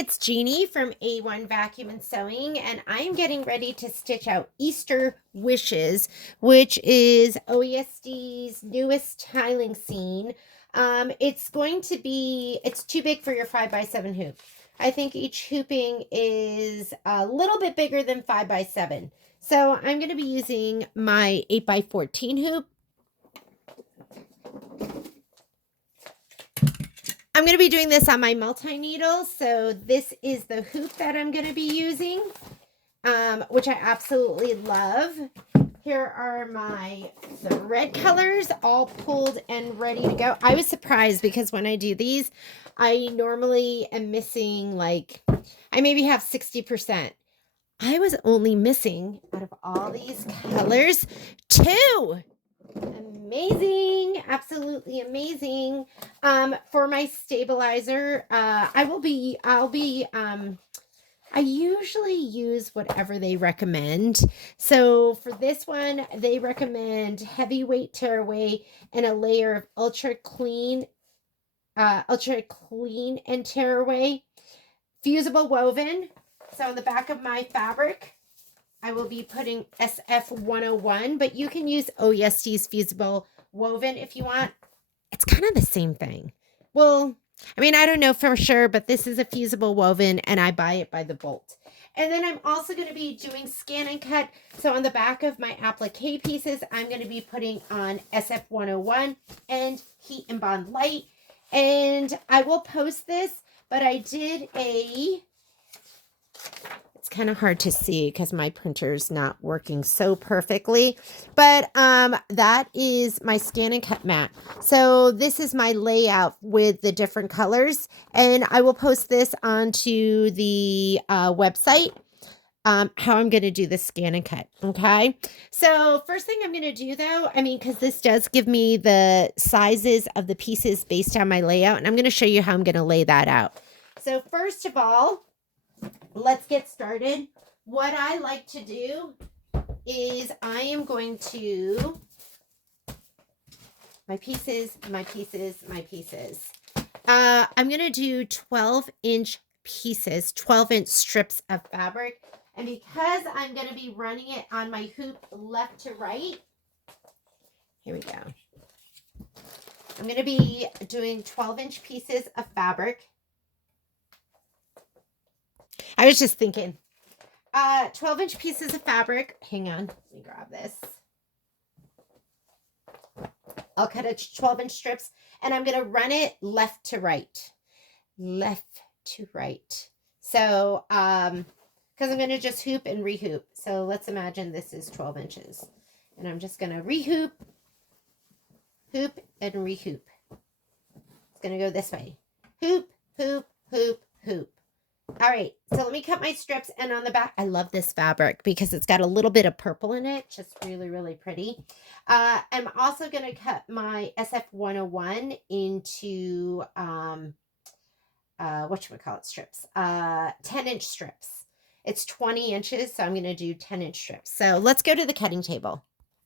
it's Jeannie from A1 Vacuum and Sewing, and I am getting ready to stitch out Easter Wishes, which is OESD's newest tiling scene. It's too big for your 5x7 hoop. I think each hooping is a little bit bigger than 5x7. So I'm going to be using my 8x14 hoop. I'm going to be doing this on my multi-needle, so this is the hoop that I'm going to be using, which I absolutely love. Here are my thread colors all pulled and ready to go. I was surprised because when I do these, I normally am missing, like, I maybe have 60%. I was only missing, out of all these colors, 2. Amazing, absolutely amazing. For my stabilizer, I usually use whatever they recommend. So for this one, they recommend heavyweight tearaway and a layer of ultra clean and tearaway. Fusible woven. So on the back of my fabric, I will be putting SF101, but you can use OESD's Fusible Woven if you want. It's kind of the same thing. Well, I mean, I don't know for sure, but this is a Fusible Woven, and I buy it by the bolt. And then I'm also going to be doing scan and cut. So on the back of my applique pieces, I'm going to be putting on SF101 and Heat and Bond Light. And I will post this, but I did it's kind of hard to see because my printer's not working so perfectly, but that is my scan and cut mat. So this is my layout with the different colors, and I will post this onto the website, how I'm going to do the scan and cut. Okay. So first thing I'm going to do though, because this does give me the sizes of the pieces based on my layout, and I'm going to show you how I'm going to lay that out. So first of all, let's get started. What I like to do is I am going to my pieces. I'm going to do 12-inch pieces, 12-inch strips of fabric. And because I'm going to be running it on my hoop left to right, here we go. I'm going to be doing 12-inch pieces of fabric. I was just thinking, 12-inch pieces of fabric. Hang on, let me grab this. I'll cut it 12-inch strips, and I'm going to run it left to right. Left to right. So, because I'm going to just hoop and rehoop. So let's imagine this is 12 inches. And I'm just going to rehoop, hoop, and rehoop. It's going to go this way. Hoop, hoop, hoop, hoop. All right, so let me cut my strips, and on the back, I love this fabric because it's got a little bit of purple in it, just really, really pretty. I'm also going to cut my SF101 into, strips, 10-inch strips. It's 20 inches, so I'm going to do 10-inch strips. So let's go to the cutting table.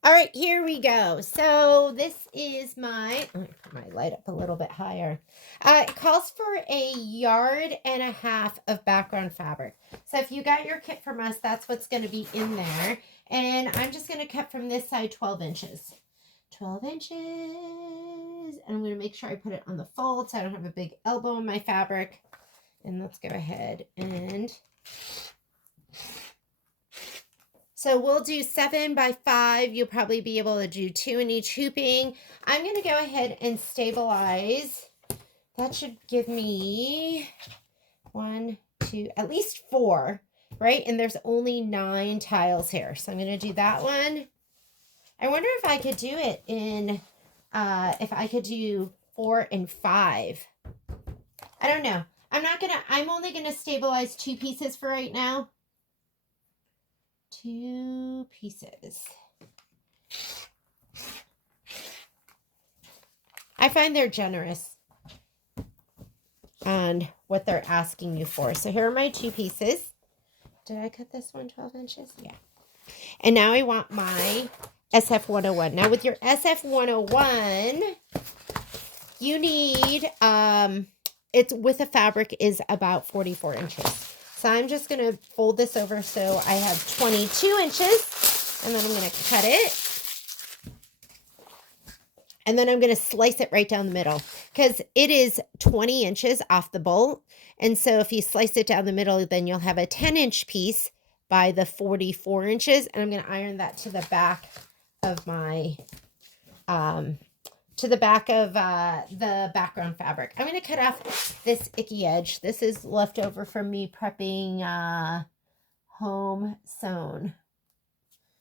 All right, here we go. So this is my, let me put my light up a little bit higher. It calls for 1.5 yards of background fabric. So if you got your kit from us, that's what's going to be in there. And I'm just going to cut from this side 12 inches. 12 inches. And I'm going to make sure I put it on the fold so I don't have a big elbow in my fabric. And let's go ahead and... So we'll do 7x5. You'll probably be able to do 2 in each hooping. I'm going to go ahead and stabilize. That should give me 1, 2, at least 4, right? And there's only 9 tiles here. So I'm going to do that one. I wonder if I could do it in, if I could do 4 and 5. I don't know. I'm only going to stabilize 2 pieces for right now. 2 pieces. I find they're generous on what they're asking you for. So here are my 2 pieces. Did I cut this one 12 inches? Yeah. And now I want my SF101. Now with your SF101, you need it's with the fabric is about 44 inches. So I'm just going to fold this over so I have 22 inches, and then I'm going to cut it. And then I'm going to slice it right down the middle because it is 20 inches off the bolt. And so if you slice it down the middle, then you'll have a 10-inch piece by the 44 inches. And I'm going to iron that to the back of my, the background fabric. I'm going to cut off this icky edge. This is leftover from me prepping home sewn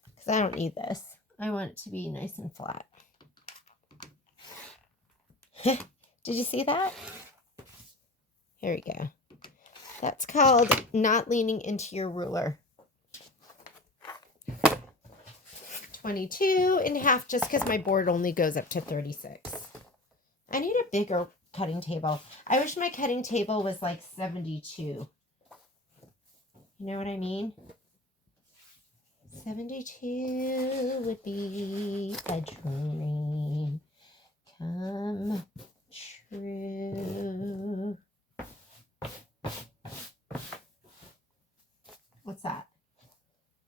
because I don't need this. I want it to be nice and flat. Did you see that? Here we go. That's called not leaning into your ruler. 22.5, just because my board only goes up to 36. I need a bigger cutting table. I wish my cutting table was like 72. You know what I mean? 72 would be a dream come true. What's that?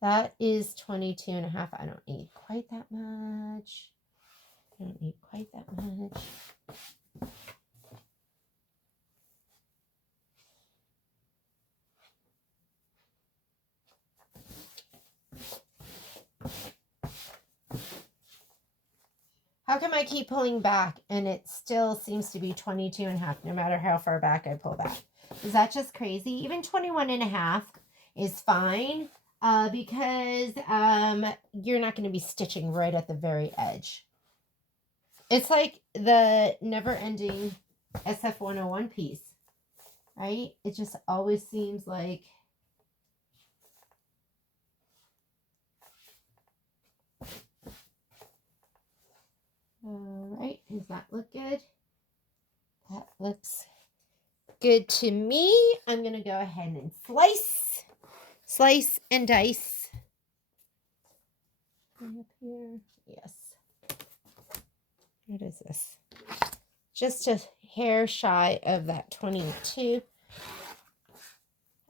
That is 22.5. I don't need quite that much. I don't need quite that much. How come I keep pulling back and it still seems to be 22.5 no matter how far back I pull back? Is that just crazy? Even 21.5 is fine because you're not going to be stitching right at the very edge. It's like the never-ending SF101 piece, right? It just always seems like all right, does that look good? That looks good to me. I'm going to go ahead and slice and dice. Up here. Yes. What is this? Just a hair shy of that 22.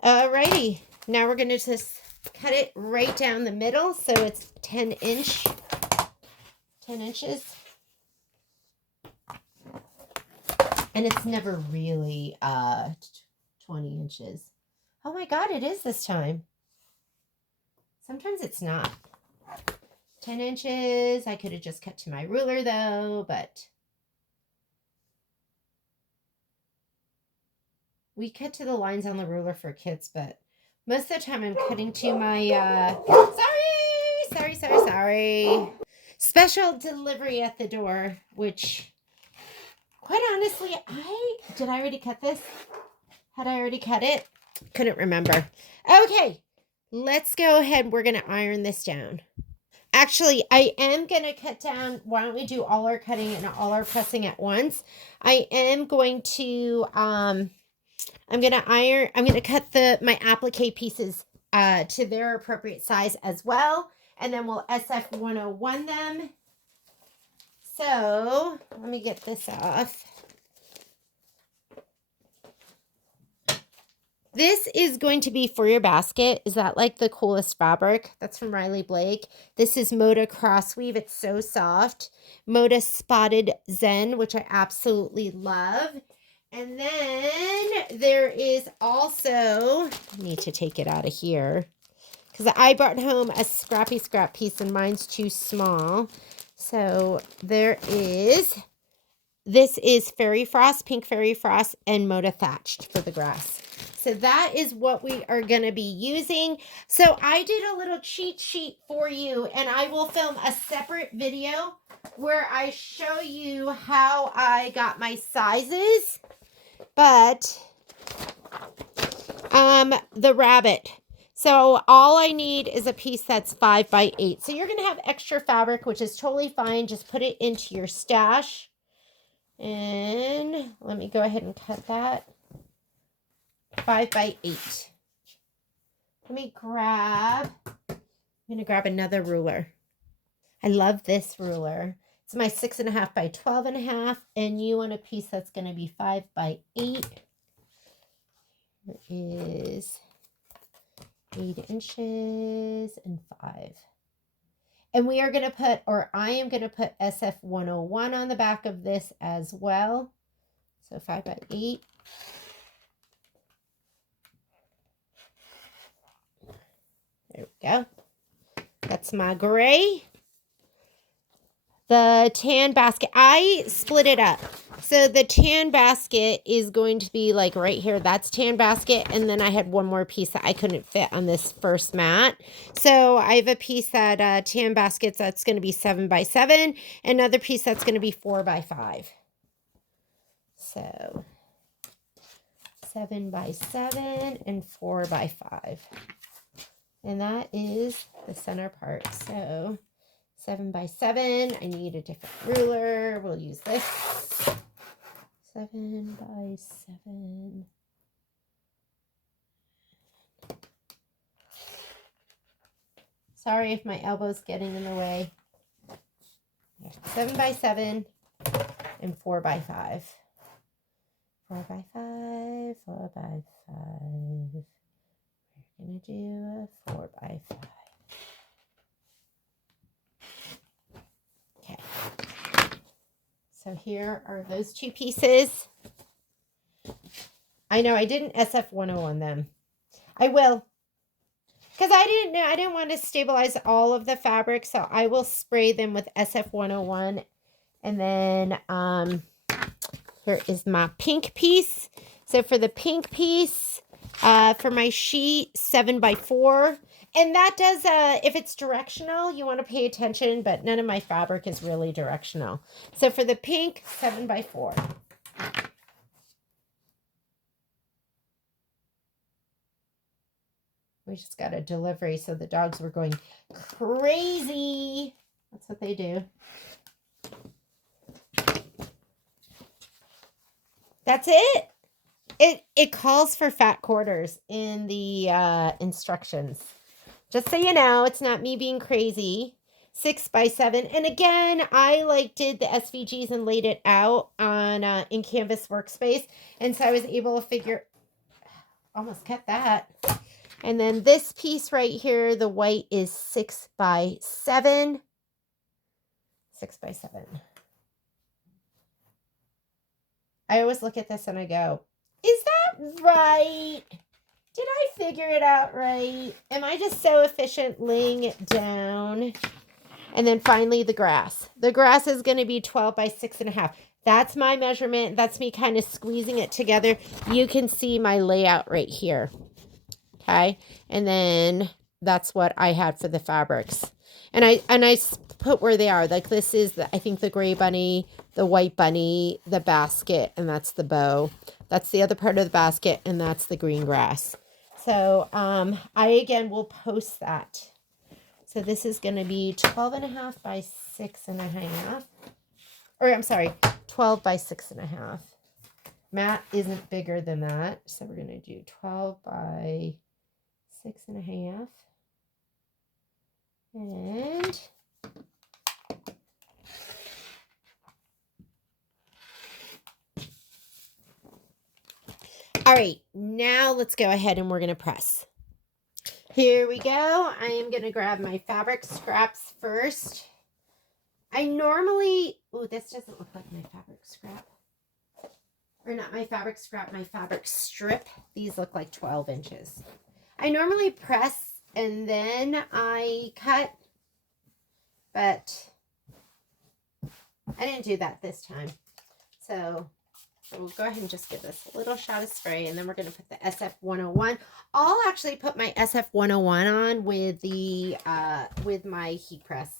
Alrighty. Now we're going to just cut it right down the middle so it's 10 inches. And it's never really 20 inches. Oh my God, it is this time. Sometimes it's not. 10 inches. I could have just cut to my ruler though, but we cut to the lines on the ruler for kids, but most of the time I'm cutting to my, sorry. Special delivery at the door, which quite honestly, did I already cut this? Had I already cut it? Couldn't remember. Okay, let's go ahead. We're going to iron this down. Actually, I am going to cut down. Why don't we do all our cutting and all our pressing at once? I am going to, I'm going to cut my applique pieces to their appropriate size as well. And then we'll SF101 them. So let me get this off. This is going to be for your basket. Is that like the coolest fabric? That's from Riley Blake. This is Moda Crossweave. It's so soft. Moda Spotted Zen, which I absolutely love. And then there is also, I need to take it out of here because I brought home a scrappy scrap piece and mine's too small. So there is, this is Fairy Frost, Pink Fairy Frost, and Moda Thatched for the grass. So that is what we are going to be using. So I did a little cheat sheet for you, and I will film a separate video where I show you how I got my sizes. But the rabbit. So all I need is a piece that's 5 by 8. So you're going to have extra fabric, which is totally fine. Just put it into your stash. And let me go ahead and cut that. 5 by 8. I'm going to grab another ruler. I love this ruler. It's my 6.5 by 12.5. And you want a piece that's going to be 5 by 8. There is 8 inches and 5. And we are going to put, or I am going to put SF101 on the back of this as well. So 5 by 8. There we go. That's my gray. The tan basket, I split it up. So the tan basket is going to be like right here. That's tan basket. And then I had one more piece that I couldn't fit on this first mat. So I have a piece that tan baskets that's going to be 7 by 7. Another piece that's going to be 4 by 5. So 7 by 7 and 4 by 5. And that is the center part. So 7 by 7. I need a different ruler. We'll use this. 7 by 7. Sorry if my elbow's getting in the way. 7 by 7 and 4 by 5. 4 by 5, 4 by 5. We're going to do a 4 by 5. Okay. So here are those 2 pieces. I know I didn't SF101 them. I will. Because I didn't want to stabilize all of the fabric, so I will spray them with SF101. And then here is my pink piece. So for the pink piece, for my sheet, 7 by 4. And that does, if it's directional, you want to pay attention, but none of my fabric is really directional. So for the pink, 7 by 4. We just got a delivery, so the dogs were going crazy. That's what they do. That's it. It calls for fat quarters in the instructions. Just so you know, it's not me being crazy. 6 by 7. And again, I did the SVGs and laid it out on in Canvas Workspace. And so I was able to figure, almost cut that. And then this piece right here, the white is 6 by 7. 6 by 7. I always look at this and I go, is that right? Did I figure it out right? Am I just so efficient laying it down? And then finally the grass. The grass is going to be 12 by 6.5. That's my measurement. That's me kind of squeezing it together. You can see my layout right here. Okay. And then that's what I had for the fabrics. And I put where they are. Like this is, I think, the gray bunny, the white bunny, the basket, and that's the bow. That's the other part of the basket, and that's the green grass. So I, again, will post that. So this is going to be 12.5 by 6.5. Or I'm sorry, 12 by 6.5. Mat isn't bigger than that. So we're going to do 12 by 6.5. And all right, now let's go ahead and we're going to press. Here we go. I am going to grab my fabric scraps first. I normally, oh, this doesn't look like my fabric scrap. Or not my fabric scrap, my fabric strip. These look like 12 inches. I normally press and then I cut, but I didn't do that this time. So we'll go ahead and just give this a little shot of spray, and then we're going to put the SF101. I'll actually put my SF101 on with the with my heat press,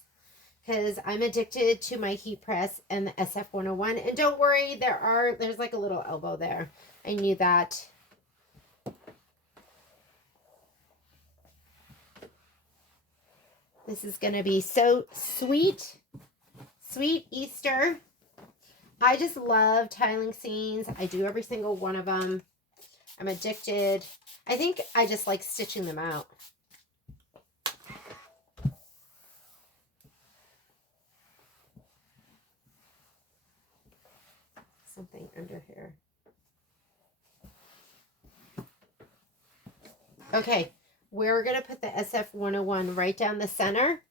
because I'm addicted to my heat press and the SF101. And don't worry, there's like a little elbow there. I knew that. This is going to be so sweet. Sweet Easter. I just love tiling scenes. I do every single one of them. I'm addicted. I think I just like stitching them out. Something under here. Okay, we're going to put the SF101 right down the center.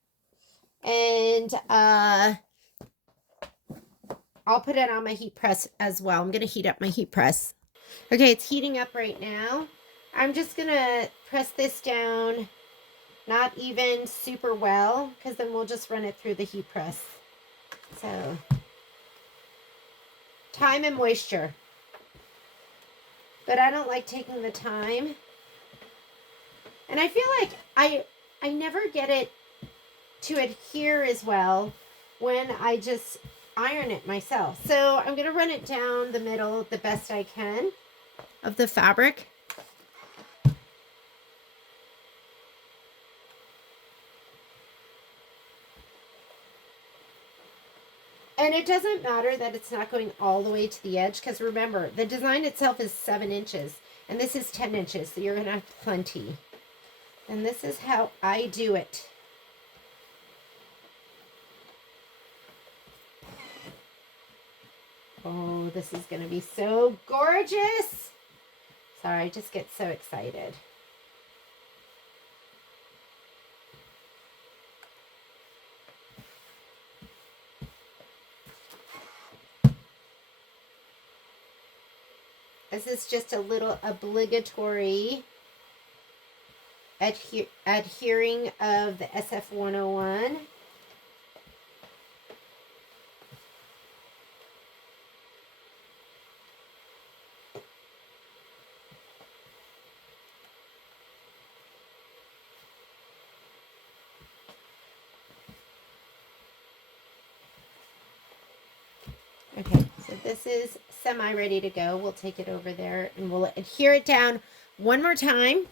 And I'll put it on my heat press as well. I'm going to heat up my heat press. Okay, it's heating up right now. I'm just going to press this down, not even super well, because then we'll just run it through the heat press. So, time and moisture. But I don't like taking the time. And I feel like I never get it to adhere as well when I just iron it myself. So I'm going to run it down the middle the best I can of the fabric. And it doesn't matter that it's not going all the way to the edge, because remember, the design itself is 7 inches and this is 10 inches, so you're going to have plenty. And this is how I do it. Oh, this is going to be so gorgeous. Sorry, I just get so excited. This is just a little obligatory adhering of the SF101. Okay, so this is semi-ready to go. We'll take it over there and we'll adhere it down one more time.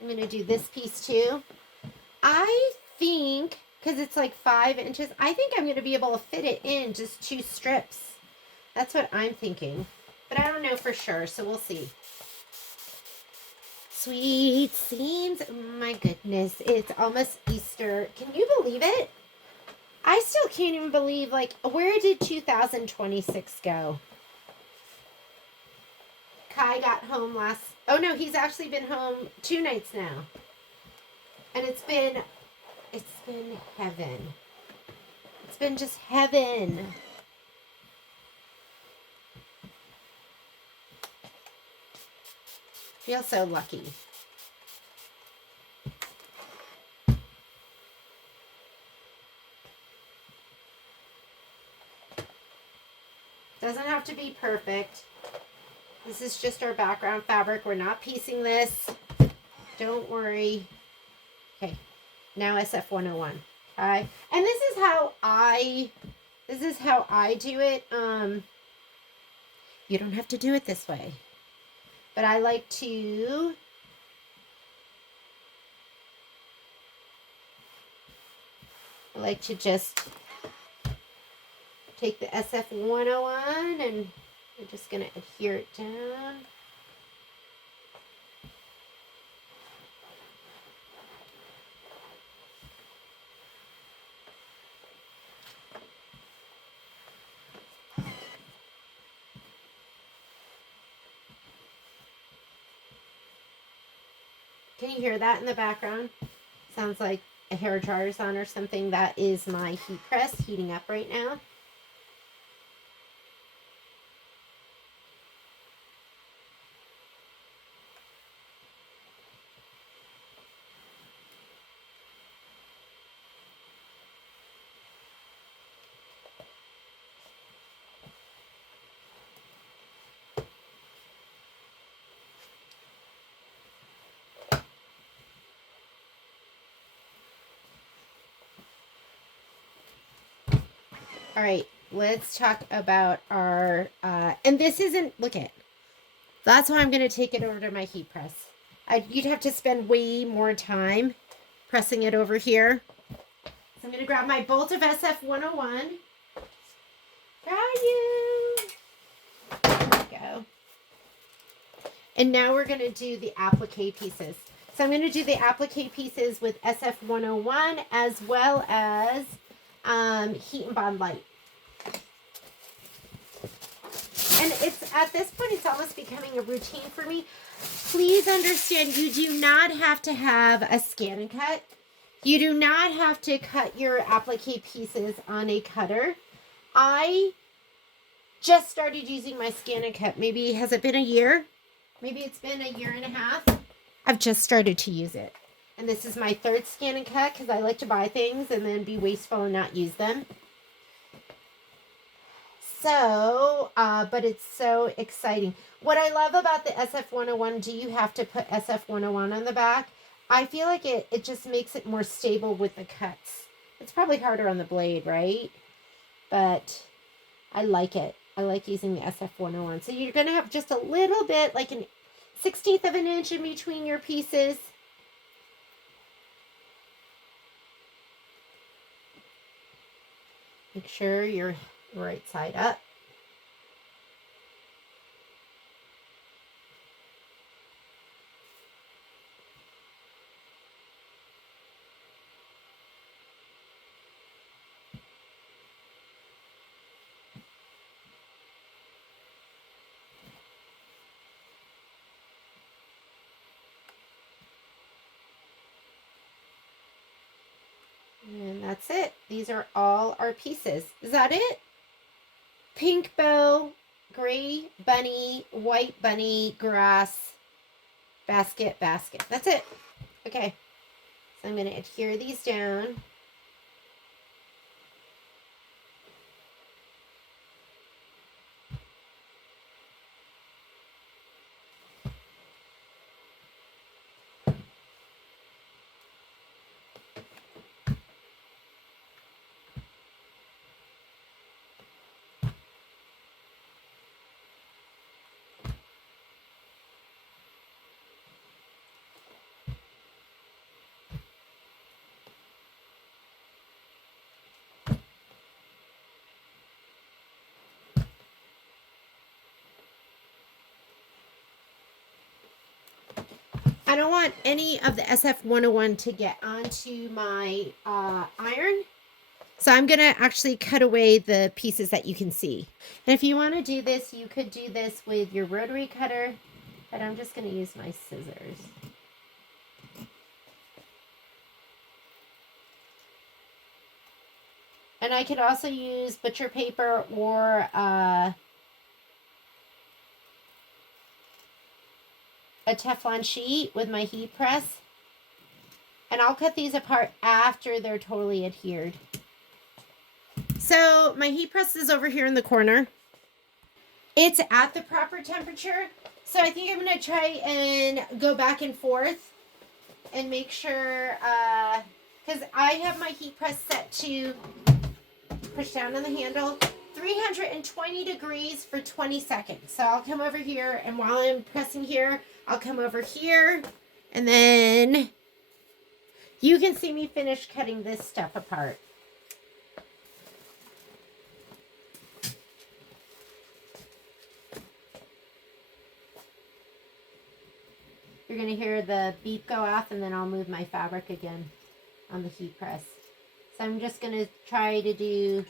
I'm going to do this piece too. I think, because it's like 5 inches, I think I'm going to be able to fit it in just 2 strips. That's what I'm thinking. But I don't know for sure, so we'll see. Sweet seams. My goodness, it's almost Easter. Can you believe it? I still can't even believe, like, where did 2026 go? Kai got home oh no, he's actually been home 2 nights now. And it's been heaven. It's been just heaven. Feel so lucky. Doesn't have to be perfect. This is just our background fabric. We're not piecing this. Don't worry. Okay. Now SF101. Okay. And this is how I do it. You don't have to do it this way. But I like to just take the SF101 and we're just going to adhere it down. Can you hear that in the background? Sounds like a hair dryer's on or something. That is my heat press heating up right now. All right, let's talk about our, and this isn't, look at, that's why I'm going to take it over to my heat press. You'd have to spend way more time pressing it over here. So I'm going to grab my bolt of SF101. Got you. There we go. And now we're going to do the applique pieces. So I'm going to do the applique pieces with SF101 as well as Heat and Bond Light. And it's at this point, it's almost becoming a routine for me. Please understand, you do not have to have a scan and cut. You do not have to cut your applique pieces on a cutter. I just started using my scan and cut. Maybe, has it been a year? Maybe it's been a year and a half. I've just started to use it. And this is my third scan and cut because I like to buy things and then be wasteful and not use them. So, but it's so exciting. What I love about the SF101, do you have to put SF101 on the back? I feel like it just makes it more stable with the cuts. It's probably harder on the blade, right? But I like it. I like using the SF101. So you're going to have just a little bit, like an 1/16 of an inch in between your pieces. Make sure you're right side up. And that's it. These are all our pieces. Is that it? Pink bow, gray bunny, white bunny, grass, basket, basket. That's it. Okay. So I'm going to adhere these down. I don't want any of the SF101 to get onto my iron. So I'm going to actually cut away the pieces that you can see. And if you want to do this, you could do this with your rotary cutter, but I'm just going to use my scissors. And I could also use butcher paper or a Teflon sheet with my heat press. And I'll cut these apart after they're totally adhered. So my heat press is over here in the corner. It's at the proper temperature. So I think I'm going to try and go back and forth and make sure, because I have my heat press set to push down on the handle, 320 degrees for 20 seconds. So I'll come over here, and while I'm pressing here, I'll come over here, and then you can see me finish cutting this stuff apart. You're going to hear the beep go off, and then I'll move my fabric again on the heat press. So I'm just going to try to do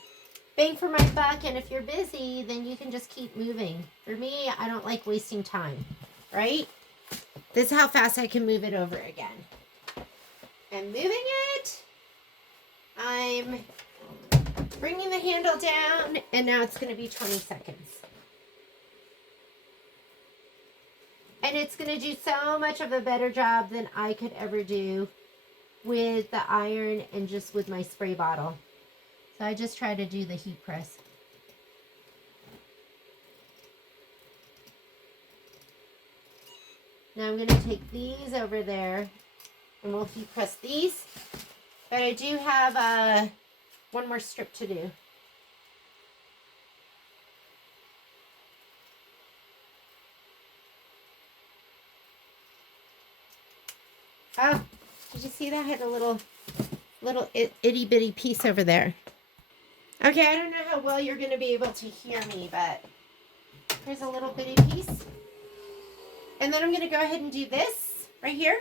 bang for my buck, and if you're busy, then you can just keep moving. For me, I don't like wasting time, right? This is how fast I can move it over again. I'm moving it. I'm bringing the handle down, and now it's going to be 20 seconds. And it's going to do so much of a better job than I could ever do with the iron and just with my spray bottle. So I just try to do the heat press. Now I'm going to take these over there and we'll heat press these. But I do have one more strip to do. Oh, did you see that? I had a little itty bitty piece over there. Okay, I don't know how well you're going to be able to hear me, but there's a little bitty piece. And then I'm going to go ahead and do this right here.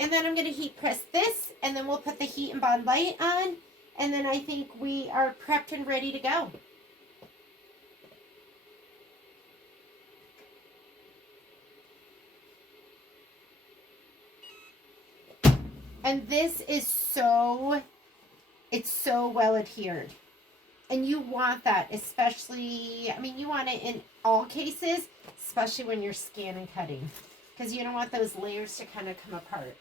And then I'm going to heat press this, and then we'll put the heat and bond light on. And then I think we are prepped and ready to go. And this is so, it's so well adhered. And you want that, especially, I mean, you want it in all cases, especially when you're scanning and cutting, because you don't want those layers to kind of come apart.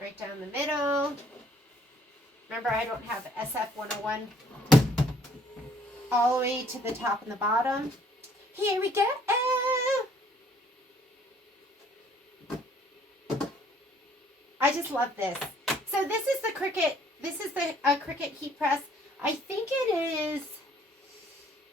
Right down the middle. Remember, I don't have SF101 all the way to the top and the bottom. Here we go. I just love this. So this is the Cricut. This is the Cricut heat press. I think it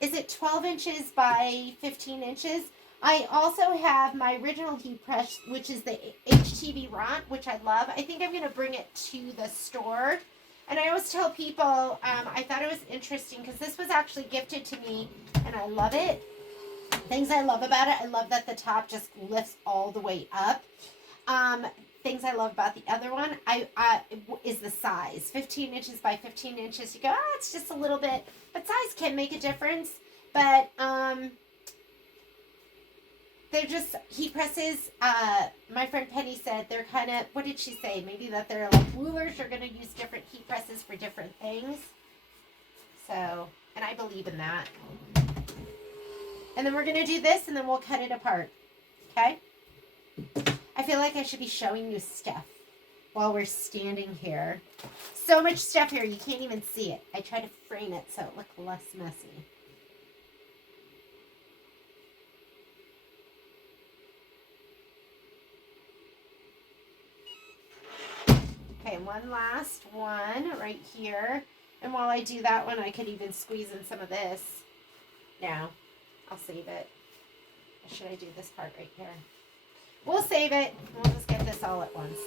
is it 12 inches by 15 inches? I also have my original heat press, which is the HTV Ront, which I love. I think I'm going to bring it to the store. And I always tell people, I thought it was interesting because this was actually gifted to me, and I love it. Things I love about it, I love that the top just lifts all the way up. Things I love about the other one is the size. 15 inches by 15 inches. You go, oh, it's just a little bit. But size can make a difference. But they're just heat presses. My friend Penny said they're kind of, what did she say? Maybe that they're like rulers. You're going to use different heat presses for different things. So, and I believe in that. And then we're going to do this and then we'll cut it apart. Okay? I feel like I should be showing you stuff while we're standing here. So much stuff here, you can't even see it. I try to frame it so it looks less messy. Okay, one last one right here. And while I do that one, I could even squeeze in some of this. No, I'll save it. Or should I do this part right here? We'll save it. We'll just get this all at once.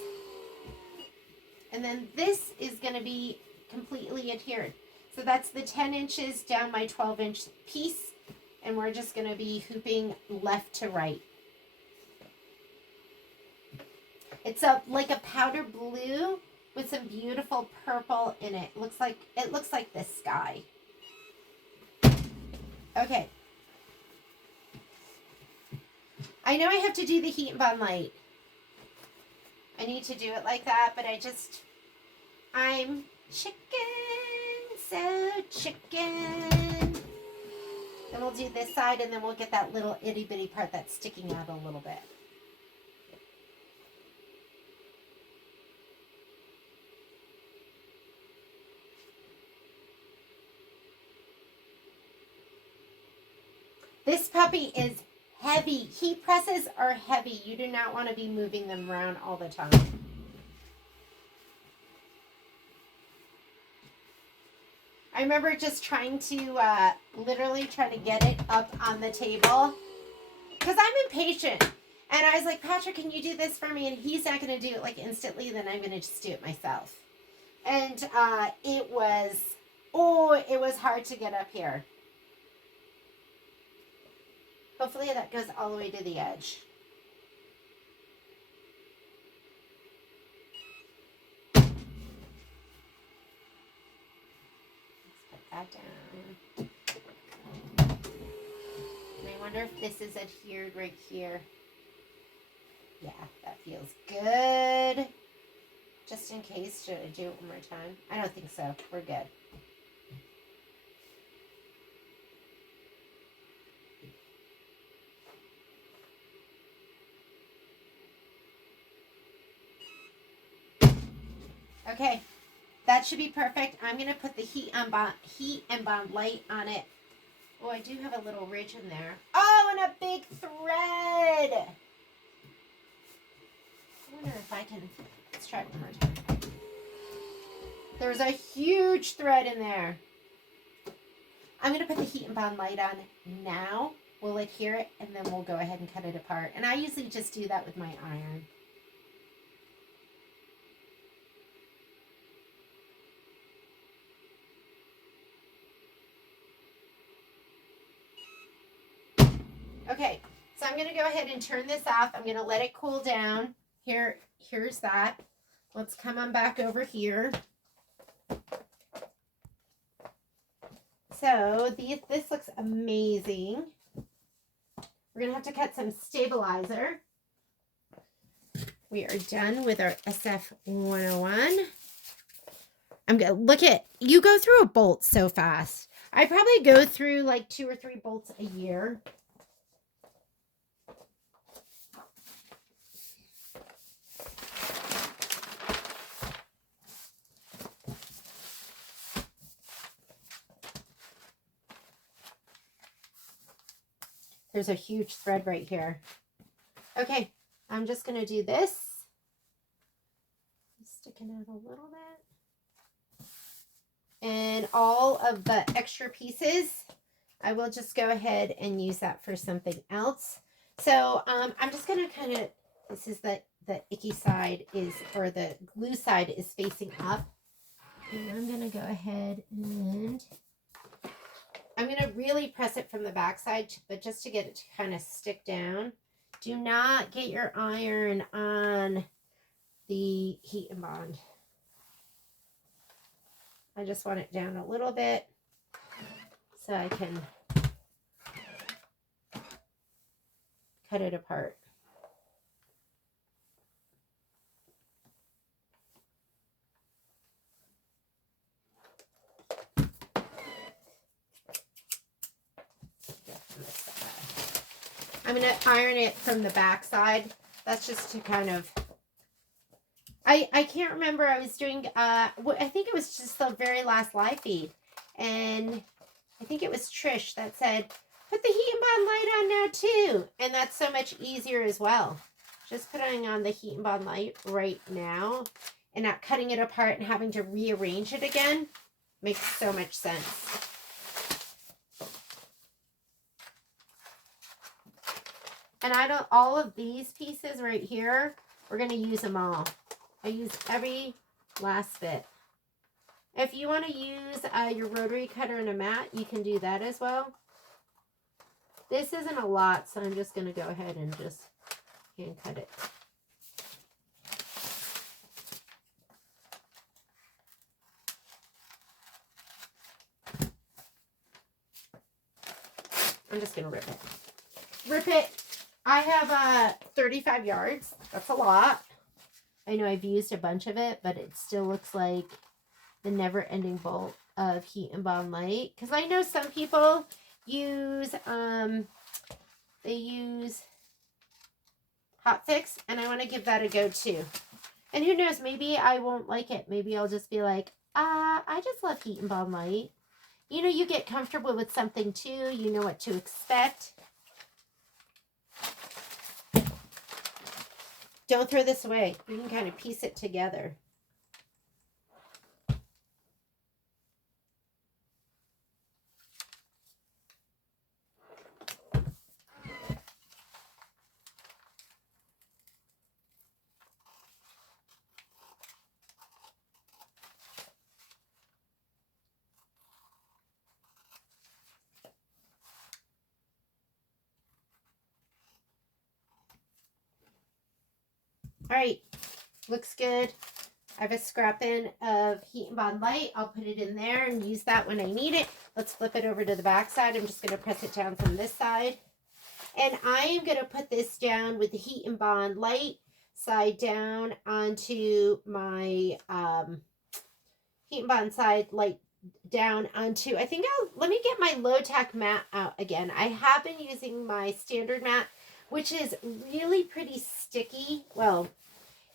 And then this is going to be completely adhered. So that's the 10 inches down my 12-inch piece. And we're just going to be hooping left to right. It's like a powder blue with some beautiful purple in it. It looks like the sky. Okay. I know I have to do the heat and bond light. I need to do it like that, but I'm chicken, so chicken. Then we'll do this side, and then we'll get that little itty bitty part that's sticking out a little bit. This puppy is heavy. Heat presses are heavy. You do not want to be moving them around all the time. I remember just trying to, literally try to get it up on the table. Because I'm impatient. And I was like, Patrick, can you do this for me? And he's not going to do it like instantly. Then I'm going to just do it myself. And it was hard to get up here. Hopefully that goes all the way to the edge. Let's put that down. And I wonder if this is adhered right here. Yeah, that feels good. Just in case, should I do it one more time? I don't think so. We're good. Okay, that should be perfect. I'm going to put the heat and bond light on it. Oh, I do have a little ridge in there. Oh, and a big thread. I wonder if I can, let's try it one more time. There's a huge thread in there. I'm going to put the heat and bond light on now. We'll adhere it, and then we'll go ahead and cut it apart. And I usually just do that with my iron. Okay, so I'm going to go ahead and turn this off. I'm going to let it cool down. Here's that. Let's come on back over here. So this looks amazing. We're going to have to cut some stabilizer. We are done with our SF 101. I'm gonna look at, you go through a bolt so fast. I probably go through like 2 or 3 bolts a year. There's a huge thread right here. Okay, I'm just gonna do this. Sticking out a little bit. And all of the extra pieces, I will just go ahead and use that for something else. So I'm just gonna kind of, this is the icky side is, or the glue side is facing up. And I'm gonna go ahead and I'm gonna really press it from the back side, but just to get it to kind of stick down. Do not get your iron on the heat and bond. I just want it down a little bit so I can cut it apart. I'm going to iron it from the back side. That's just to kind of, I can't remember, I was doing, I think it was just the very last live feed. And I think it was Trish that said, put the heat and bond light on now too. And that's so much easier as well. Just putting on the heat and bond light right now and not cutting it apart and having to rearrange it again makes so much sense. And I don't, all of these pieces right here, we're going to use them all. I use every last bit. If you want to use your rotary cutter and a mat, you can do that as well. This isn't a lot, so I'm just going to go ahead and just hand cut it. I'm just going to rip it. Rip it. I have 35 yards. That's a lot. I know I've used a bunch of it, but it still looks like the never-ending bolt of heat and bond light. Because I know some people use, they use Hot Fix, and I want to give that a go too. And who knows, maybe I won't like it. Maybe I'll just be like, I just love heat and bond light. You know, you get comfortable with something too. You know what to expect. Don't throw this away. You can kind of piece it together. All right, looks good. I have a scrap in of heat and bond light. I'll put it in there and use that when I need it. Let's flip it over to the back side. I'm just going to press it down from this side. And I am going to put this down with the heat and bond light side down onto my heat and bond side light down onto, I think let me get my low tack mat out again. I have been using my standard mat, which is really pretty sticky. Well,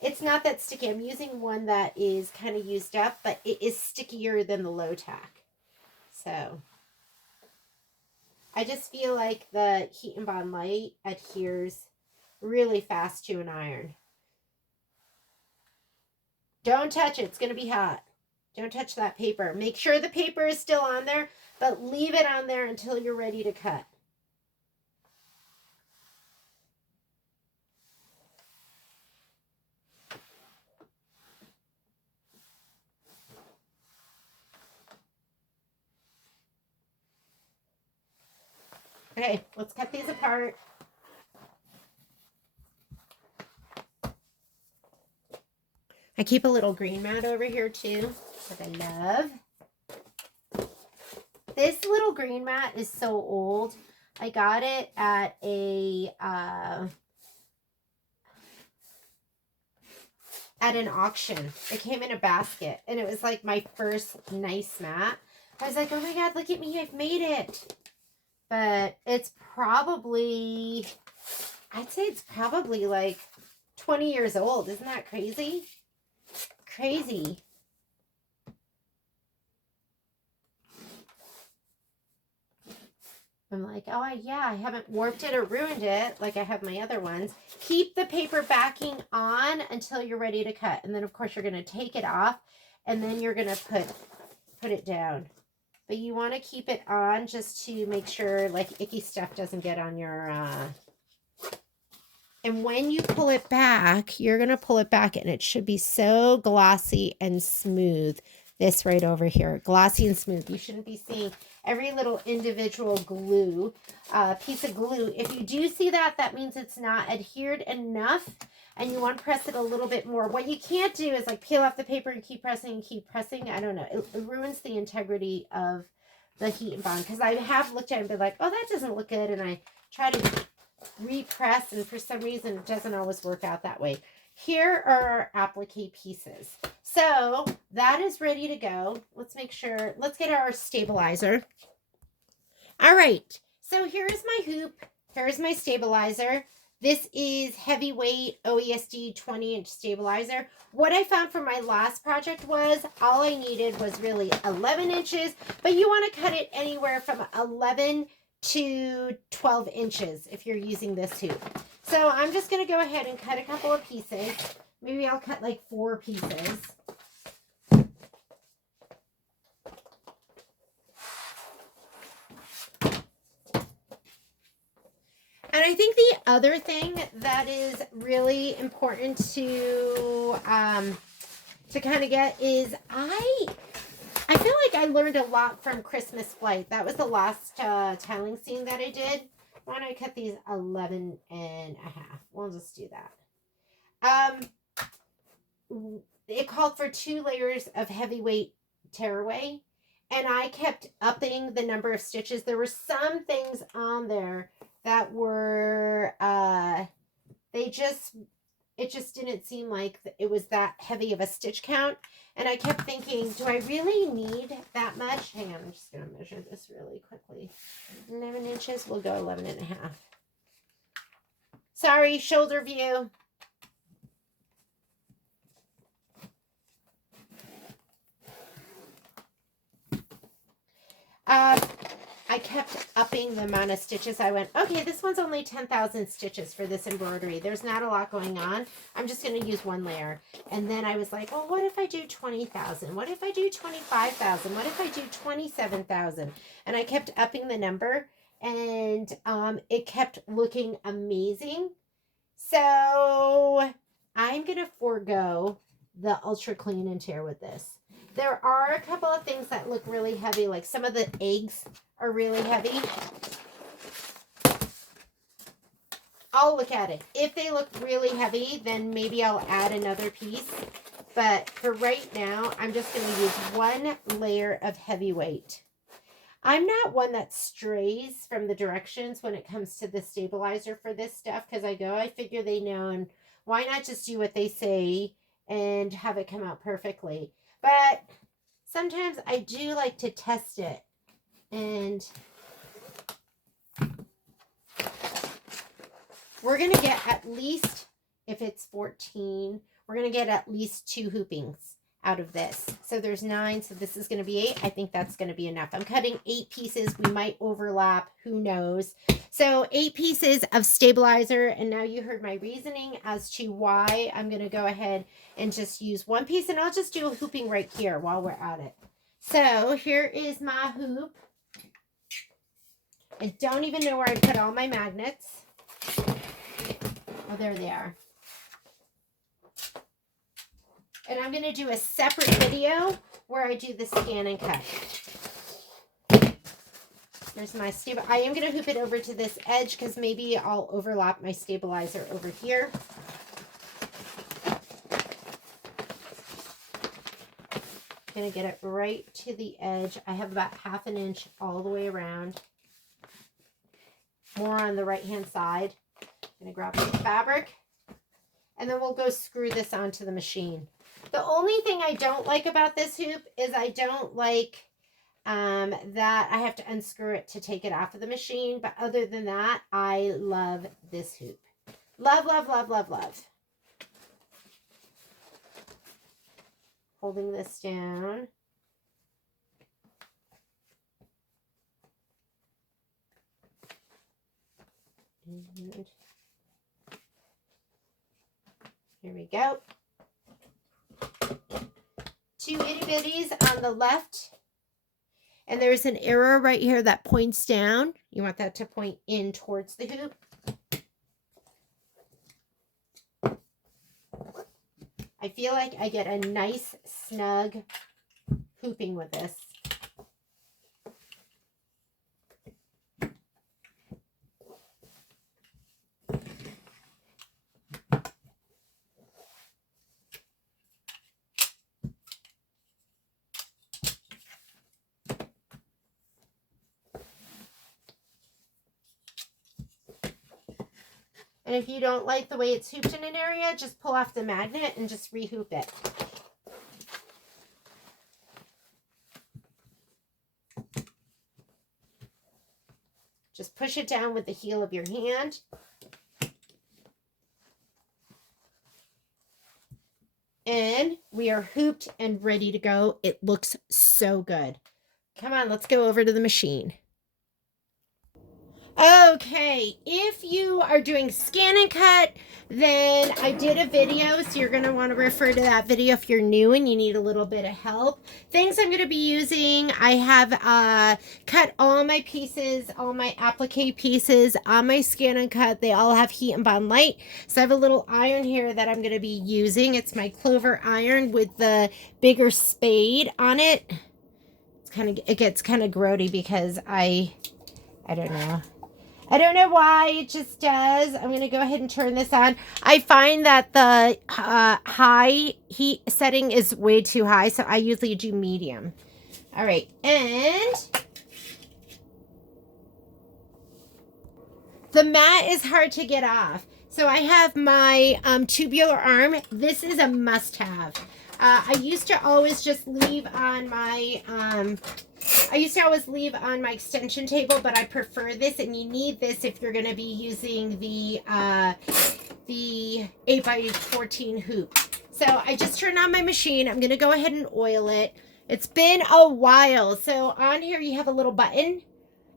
it's not that sticky. I'm using one that is kind of used up, but it is stickier than the low tack. So I just feel like the heat and bond light adheres really fast to an iron. Don't touch it. It's going to be hot. Don't touch that paper. Make sure the paper is still on there, but leave it on there until you're ready to cut. Okay, let's cut these apart. I keep a little green mat over here too that I love. This little green mat is so old. I got it at a at an auction. It came in a basket, and it was like my first nice mat. I was like, oh my God, look at me, I've made it. But it's probably, I'd say it's probably like 20 years old. Isn't that crazy? Crazy. I'm like, oh, yeah, I haven't warped it or ruined it like I have my other ones. Keep the paper backing on until you're ready to cut. And then, of course, you're going to take it off, and then you're going to put it down. But you want to keep it on just to make sure, like, icky stuff doesn't get on your... And when you pull it back, you're going to pull it back, and it should be so glossy and smooth. This right over here, glossy and smooth. You shouldn't be seeing every little individual glue, piece of glue. If you do see that, that means it's not adhered enough, and you want to press it a little bit more. What you can't do is like peel off the paper and keep pressing and keep pressing. I don't know. It ruins the integrity of the heat and bond, because I have looked at it and been like, oh, that doesn't look good, and I try to repress, and for some reason it doesn't always work out that way. Here are our applique pieces. So that is ready to go. Let's make sure, let's get our stabilizer. All right, so here's my hoop. Here's my stabilizer. This is heavyweight OESD 20-inch stabilizer. What I found for my last project was all I needed was really 11 inches, but you want to cut it anywhere from 11 to 12 inches if you're using this hoop. So I'm just going to go ahead and cut a couple of pieces. Maybe I'll cut like 4 pieces. And I think the other thing that is really important to kind of get is I feel like I learned a lot from Christmas Flight. That was the last tiling scene that I did. Why don't I cut these 11 and a half? We'll just do that. It called for 2 layers of heavyweight tearaway, and I kept upping the number of stitches. There were some things on there that were, it just didn't seem like it was that heavy of a stitch count. And I kept thinking, do I really need that much? Hang on, I'm just going to measure this really quickly. 11 inches, we'll go 11 and a half. Sorry, shoulder view. I kept upping the amount of stitches. I went, okay, this one's only 10,000 stitches for this embroidery. There's not a lot going on. I'm just going to use 1 layer. And then I was like, well, what if I do 20,000? What if I do 25,000? What if I do 27,000? And I kept upping the number, and it kept looking amazing. So I'm going to forego the ultra clean and tear with this. There are a couple of things that look really heavy, like some of the eggs are really heavy. I'll look at it. If they look really heavy, then maybe I'll add another piece. But for right now, I'm just going to use 1 layer of heavyweight. I'm not one that strays from the directions when it comes to the stabilizer for this stuff, because I figure they know, and why not just do what they say and have it come out perfectly. But sometimes I do like to test it. And we're going to get at least, if it's 14, we're going to get at least 2 hoopings out of this. So there's 9, so this is going to be 8. I think that's going to be enough. I'm cutting 8 pieces. We might overlap. Who knows? So 8 pieces of stabilizer. And now you heard my reasoning as to why I'm going to go ahead and just use 1 piece. And I'll just do a hooping right here while we're at it. So here is my hoop. I don't even know where I put all my magnets. Oh, there they are. And I'm going to do a separate video where I do the scan and cut. There's my stabilizer. I am going to hoop it over to this edge because maybe I'll overlap my stabilizer over here. I'm going to get it right to the edge. I have about 1/2 inch all the way around. More on the right-hand side. I'm going to grab the fabric. and then we'll go screw this onto the machine. The only thing I don't like about this hoop is I don't like that I have to unscrew it to take it off of the machine. But other than that, I love this hoop. Love, love, love, love, love. Holding this down. And here we go. 2 itty bitties on the left. And there's an arrow right here that points down. You want that to point in towards the hoop. I feel like I get a nice snug hooping with this. And if you don't like the way it's hooped in an area, just pull off the magnet and just re-hoop it. Just push it down with the heel of your hand. And we are hooped and ready to go. It looks so good. Come on, let's go over to the machine. Okay, if you are doing scan and cut, then I did a video, so you're going to want to refer to that video if you're new and you need a little bit of help. Things I'm going to be using, I have cut all my pieces, all my applique pieces on my scan and cut. They all have heat and bond light. So I have a little iron here that I'm going to be using. It's my Clover iron with the bigger spade on it. It gets kind of grody because I don't know. I don't know why, it just does. I'm going to go ahead and turn this on. I find that the high heat setting is way too high, so I usually do medium. All right, and the mat is hard to get off. So I have my tubular arm. This is a must-have. I used to always just leave on my extension table, but I prefer this, and you need this if you're going to be using the 8x14 hoop. So I just turned on my machine. I'm going to go ahead and oil it. It's been a while. So on here you have a little button,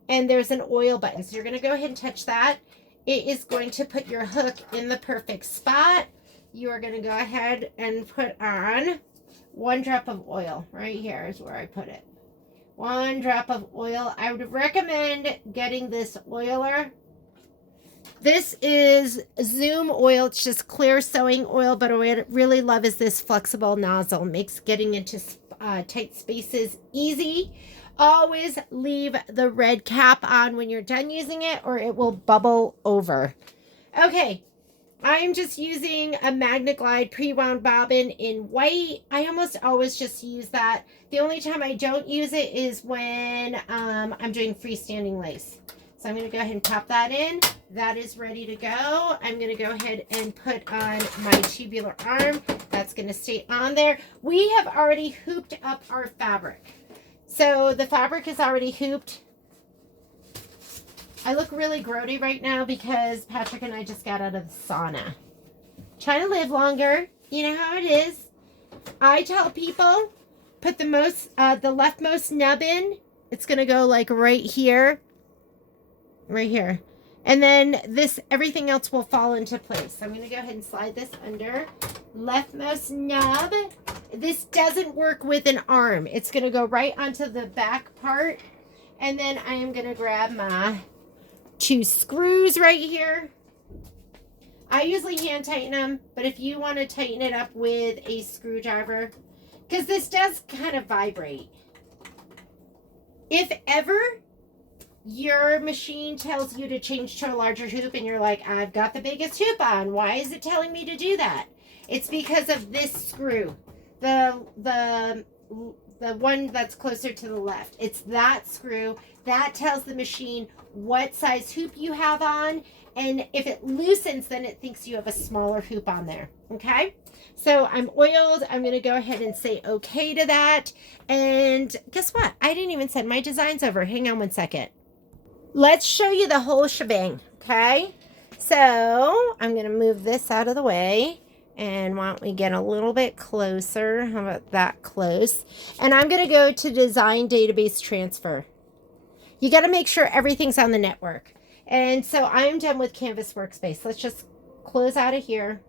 and there's an oil button. So you're going to go ahead and touch that. It is going to put your hook in the perfect spot. You are going to go ahead and put on 1 drop of oil. Right here is where I put it. 1 drop of oil. I would recommend getting this oiler. This is Zoom oil. It's just clear sewing oil, but what I really love is this flexible nozzle. Makes getting into tight spaces easy. Always leave the red cap on when you're done using it, or it will bubble over. Okay, I'm just using a Magna-Glide pre-wound bobbin in white. I almost always just use that. The only time I don't use it is when I'm doing freestanding lace. So I'm going to go ahead and pop that in. That is ready to go. I'm going to go ahead and put on my tubular arm. That's going to stay on there. We have already hooped up our fabric. So the fabric is already hooped. I look really grody right now because Patrick and I just got out of the sauna. Trying to live longer. You know how it is. I tell people, put the leftmost nub in. It's going to go like right here. Right here. And then everything else will fall into place. So I'm going to go ahead and slide this under. Leftmost nub. This doesn't work with an arm. It's going to go right onto the back part. And then I am going to grab my 2 screws right here. I usually hand tighten them, but if you want to tighten it up with a screwdriver, because this does kind of vibrate. If ever your machine tells you to change to a larger hoop and you're like, I've got the biggest hoop on, why is it telling me to do that? It's because of this screw. The the one that's closer to the left. It's that screw. That tells the machine what size hoop you have on. And if it loosens, then it thinks you have a smaller hoop on there. Okay? So I'm oiled. I'm going to go ahead and say okay to that. And guess what? I didn't even send my designs over. Hang on one second. Let's show you the whole shebang. Okay? So I'm going to move this out of the way. And why don't we get a little bit closer? How about that close? And I'm going to go to design database transfer. You got to make sure everything's on the network. And so I'm done with Canvas Workspace. Let's just close out of here.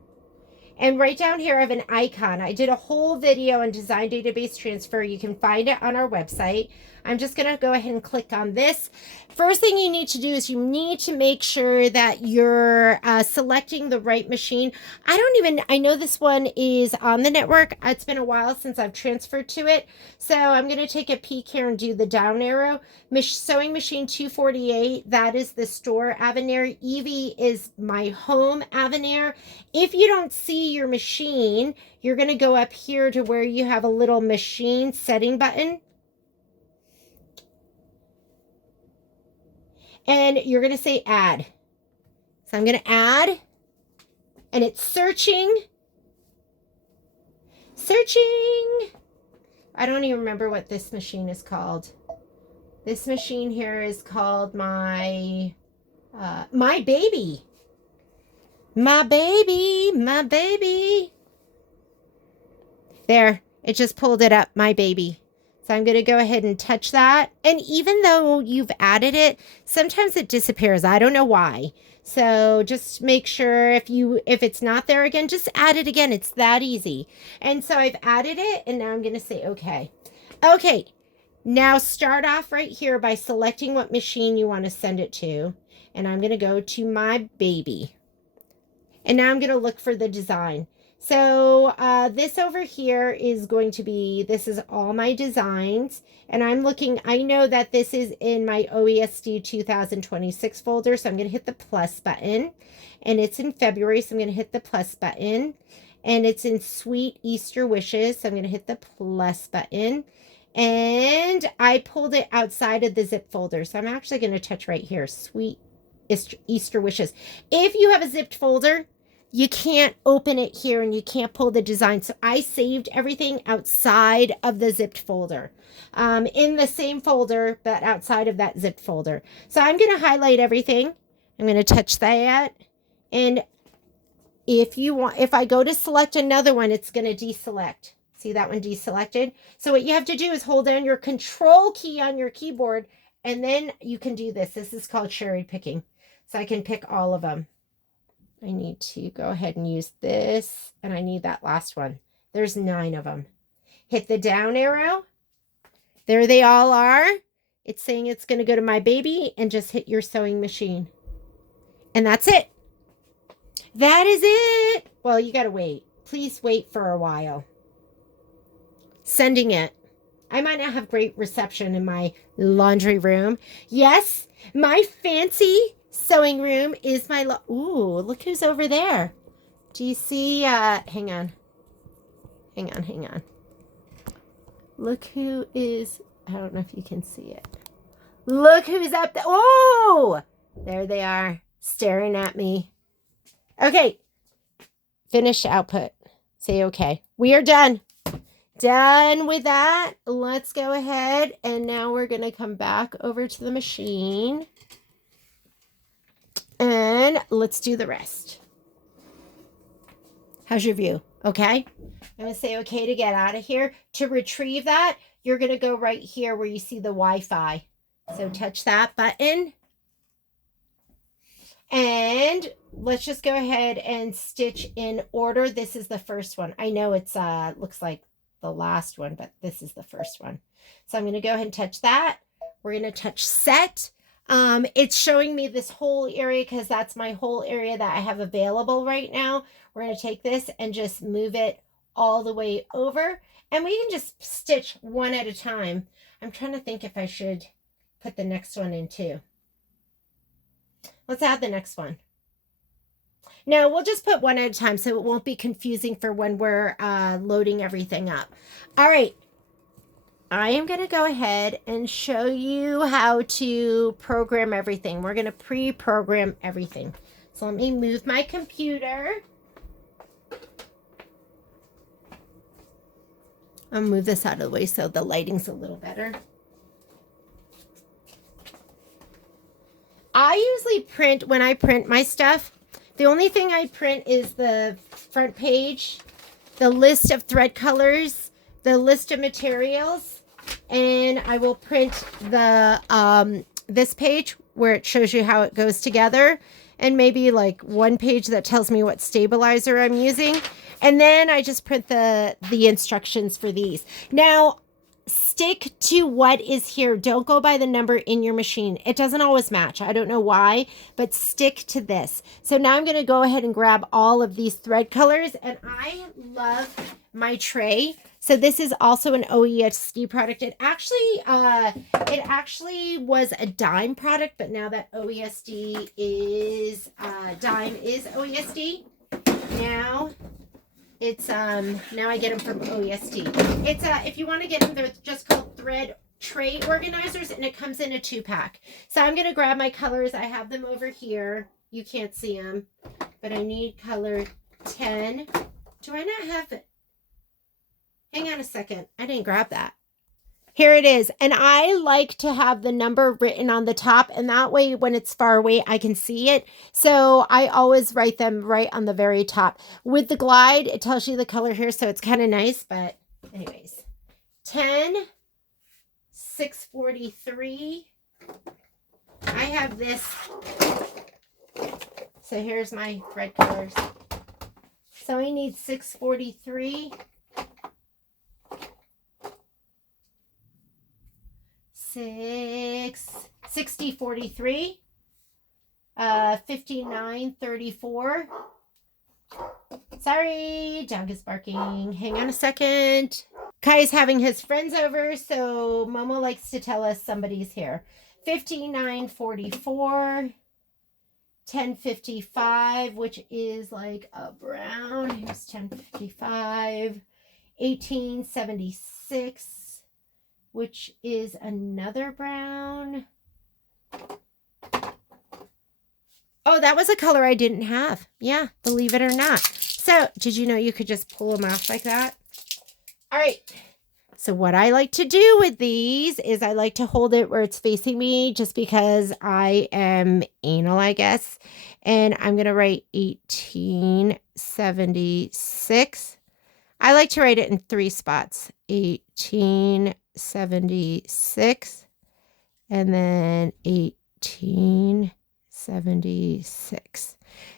And right down here, I have an icon. I did a whole video on design database transfer. You can find it on our website. I'm just going to go ahead and click on this. First thing you need to do is you need to make sure that you're selecting the right machine. I know this one is on the network. It's been a while since I've transferred to it. So I'm going to take a peek here and do the down arrow. Sewing machine 248, that is the store Avenir. Evie is my home Avenir. If you don't see your machine, you're going to go up here to where you have a little machine setting button. And you're going to say add. So I'm going to add. And it's searching. Searching. I don't even remember what this machine is called. This machine here is called my baby. My baby. My baby. There. It just pulled it up. My baby. So I'm going to go ahead and touch that. And even though you've added it, sometimes it disappears. I don't know why. So just make sure if it's not there again, just add it again. It's that easy. And so I've added it and now I'm going to say okay. Okay. Now start off right here by selecting what machine you want to send it to. And I'm going to go to my baby. And now I'm going to look for the design. So this over here is going to be, this is all my designs. And I'm looking, I know that this is in my OESD 2026 folder. So I'm going to hit the plus button. And it's in February, so I'm going to hit the plus button. And it's in Sweet Easter Wishes, so I'm going to hit the plus button. And I pulled it outside of the zip folder. So I'm actually going to touch right here, Sweet Easter Wishes. If you have a zipped folder, you can't open it here and you can't pull the design. So I saved everything outside of the zipped folder, in the same folder, but outside of that zipped folder. So I'm going to highlight everything. I'm going to touch that. And if I go to select another one, it's going to deselect. See that one deselected? So what you have to do is hold down your control key on your keyboard and then you can do this. This is called cherry picking. So I can pick all of them. I need to go ahead and use this, and I need that last one. There's 9 of them. Hit the down arrow. There they all are. It's saying it's going to go to my baby, and just hit your sewing machine. And that's it. That is it. Well, you got to wait. Please wait for a while. Sending it. I might not have great reception in my laundry room. Yes, my fancy sewing room is my ooh, look who's over there. Do you see hang on. Look who is, I don't know if you can see it. Look who's up there. Oh, there they are staring at me. Okay. Finish output. Say okay. We are done. Done with that. Let's go ahead and now we're going to come back over to the machine. And let's do the rest. How's your view? Okay. I'm going to say okay to get out of here. To retrieve that, you're going to go right here where you see the Wi-Fi. So touch that button. And let's just go ahead and stitch in order. This is the first one. I know it's looks like the last one, but this is the first one. So I'm going to go ahead and touch that. We're going to touch set. It's showing me this whole area because that's my whole area that I have available right now. We're going to take this and just move it all the way over, and we can just stitch one at a time. I'm trying to think if I should put the next one in too. Let's add the next one. No, we'll just put one at a time so it won't be confusing for when we're loading everything up. All right. I am going to go ahead and show you how to program everything. We're going to pre-program everything. So let me move my computer. I'll move this out of the way so the lighting's a little better. I usually print, when I print my stuff, the only thing I print is the front page, the list of thread colors, the list of materials, and I will print the this page where it shows you how it goes together, and maybe like one page that tells me what stabilizer I'm using. And then I just print the instructions for these. Now, stick to what is here. Don't go by the number in your machine. It doesn't always match. I don't know why, but stick to this. So now I'm going to go ahead and grab all of these thread colors, and I love my tray. So this is also an OESD product. It actually was a dime product, but now that OESD is dime is OESD. Now it's now I get them from OESD. It's if you want to get them, they're just called thread tray organizers, and it comes in a 2-pack. So I'm gonna grab my colors. I have them over here. You can't see them, but I need color 10. Do I not have it? Hang on a second. I didn't grab that. Here it is. And I like to have the number written on the top, and that way when it's far away, I can see it. So I always write them right on the very top. With the glide, it tells you the color here, so it's kind of nice. But anyways, 10, 643. I have this. So here's my thread colors. So I need 643. 60, 43, 59, 34. Sorry, dog is barking. Hang on a second. Kai's having his friends over, so Momo likes to tell us somebody's here. 59, 44, 1055, which is like a brown. Here's 1055, 1876. Which is another brown. Oh, that was a color I didn't have. Yeah, believe it or not. So, did you know you could just pull them off like that? All right. So what I like to do with these is I like to hold it where it's facing me, just because I am anal, I guess. And I'm going to write 1876. I like to write it in 3 spots. 1876 and then 1876.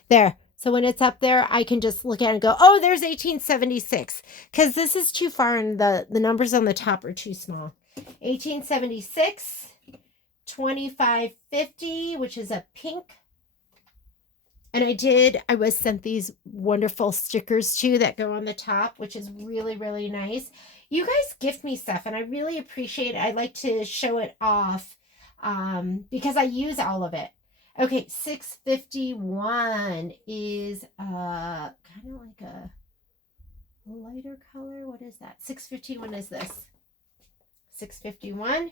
There. So when it's up there, I can just look at it and go, oh, there's 1876, because this is too far and the numbers on the top are too small. 1876, 2550, which is a pink. And I was sent these wonderful stickers too that go on the top, which is really, really nice. You guys gift me stuff, and I really appreciate it. I like to show it off because I use all of it. Okay, 651 is kind of like a lighter color. What is that? 651 is this. 651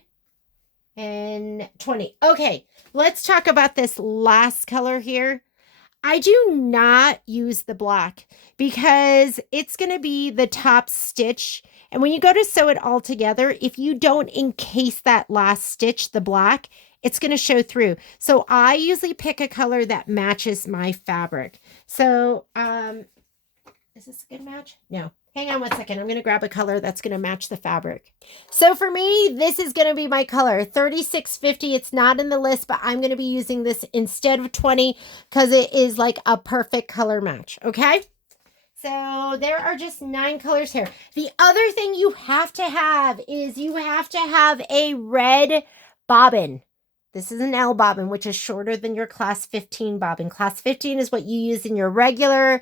and 20. Okay, let's talk about this last color here. I do not use the black because it's going to be the top stitch. And when you go to sew it all together, if you don't encase that last stitch, the black, it's going to show through. So I usually pick a color that matches my fabric. So, is this a good match? No. Hang on 1 second. I'm going to grab a color that's going to match the fabric. So for me, this is going to be my color, 3650. It's not in the list, but I'm going to be using this instead of 20 because it is like a perfect color match. Okay. So there are just 9 colors here. The other thing you have to have is you have to have a red bobbin. This is an L bobbin, which is shorter than your class 15 bobbin. Class 15 is what you use in your regular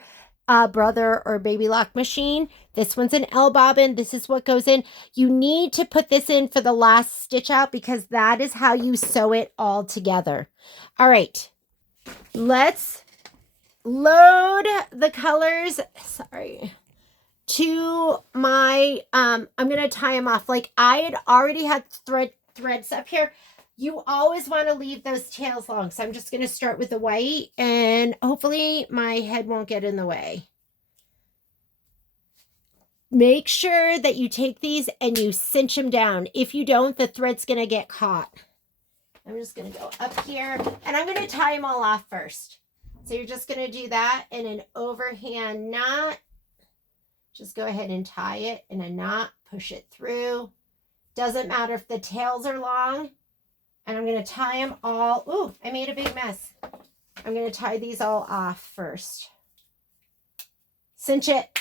brother or baby lock machine. This one's an L bobbin. This is what goes in. You need to put this in for the last stitch out because that is how you sew it all together. All right, let's load the colors. Sorry. to my, I'm going to tie them off. Like I had already had threads up here. You always want to leave those tails long. So I'm just going to start with the white and hopefully my head won't get in the way. Make sure that you take these and you cinch them down. If you don't, the thread's going to get caught. I'm just going to go up here and I'm going to tie them all off first. So you're just going to do that in an overhand knot. Just go ahead and tie it in a knot, push it through. Doesn't matter if the tails are long. And I'm going to tie them all. Ooh, I made a big mess. I'm going to tie these all off first. Cinch it.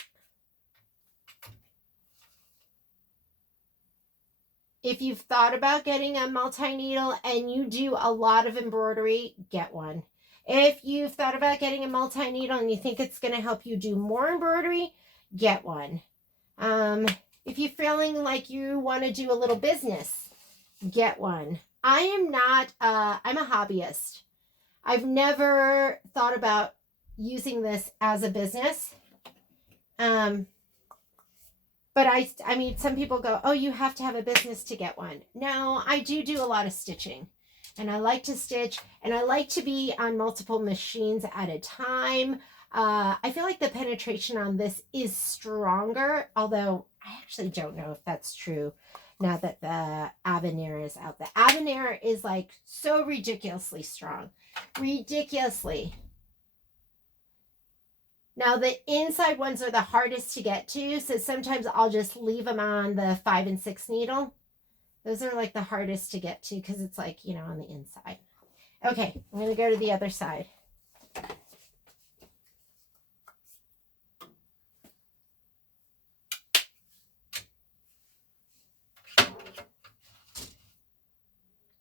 If you've thought about getting a multi-needle and you do a lot of embroidery, get one. If you've thought about getting a multi-needle and you think it's going to help you do more embroidery, get one. If you're feeling like you want to do a little business, get one. I am not, I'm a hobbyist. I've never thought about using this as a business. But I mean, some people go, oh, you have to have a business to get one. No, I do a lot of stitching. And I like to stitch. And I like to be on multiple machines at a time. I feel like the penetration on this is stronger. Although I actually don't know if that's true now that the Avenir is out. The Avenir is like so ridiculously strong. Ridiculously. Now, the inside ones are the hardest to get to, so sometimes I'll just leave them on the 5 and 6 needle. Those are like the hardest to get to because it's like, you know, on the inside. Okay, I'm going to go to the other side.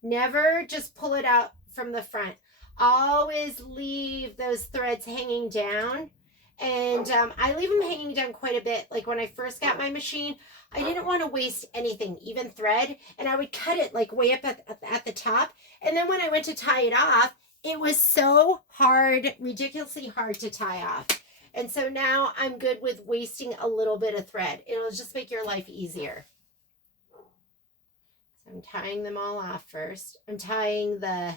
Never just pull it out from the front. Always leave those threads hanging down. And I leave them hanging down quite a bit. Like when I first got my machine, I didn't want to waste anything, even thread. And I would cut it like way up at the top. And then when I went to tie it off, it was so hard, ridiculously hard to tie off. And so now I'm good with wasting a little bit of thread. It'll just make your life easier. So I'm tying them all off first. I'm tying the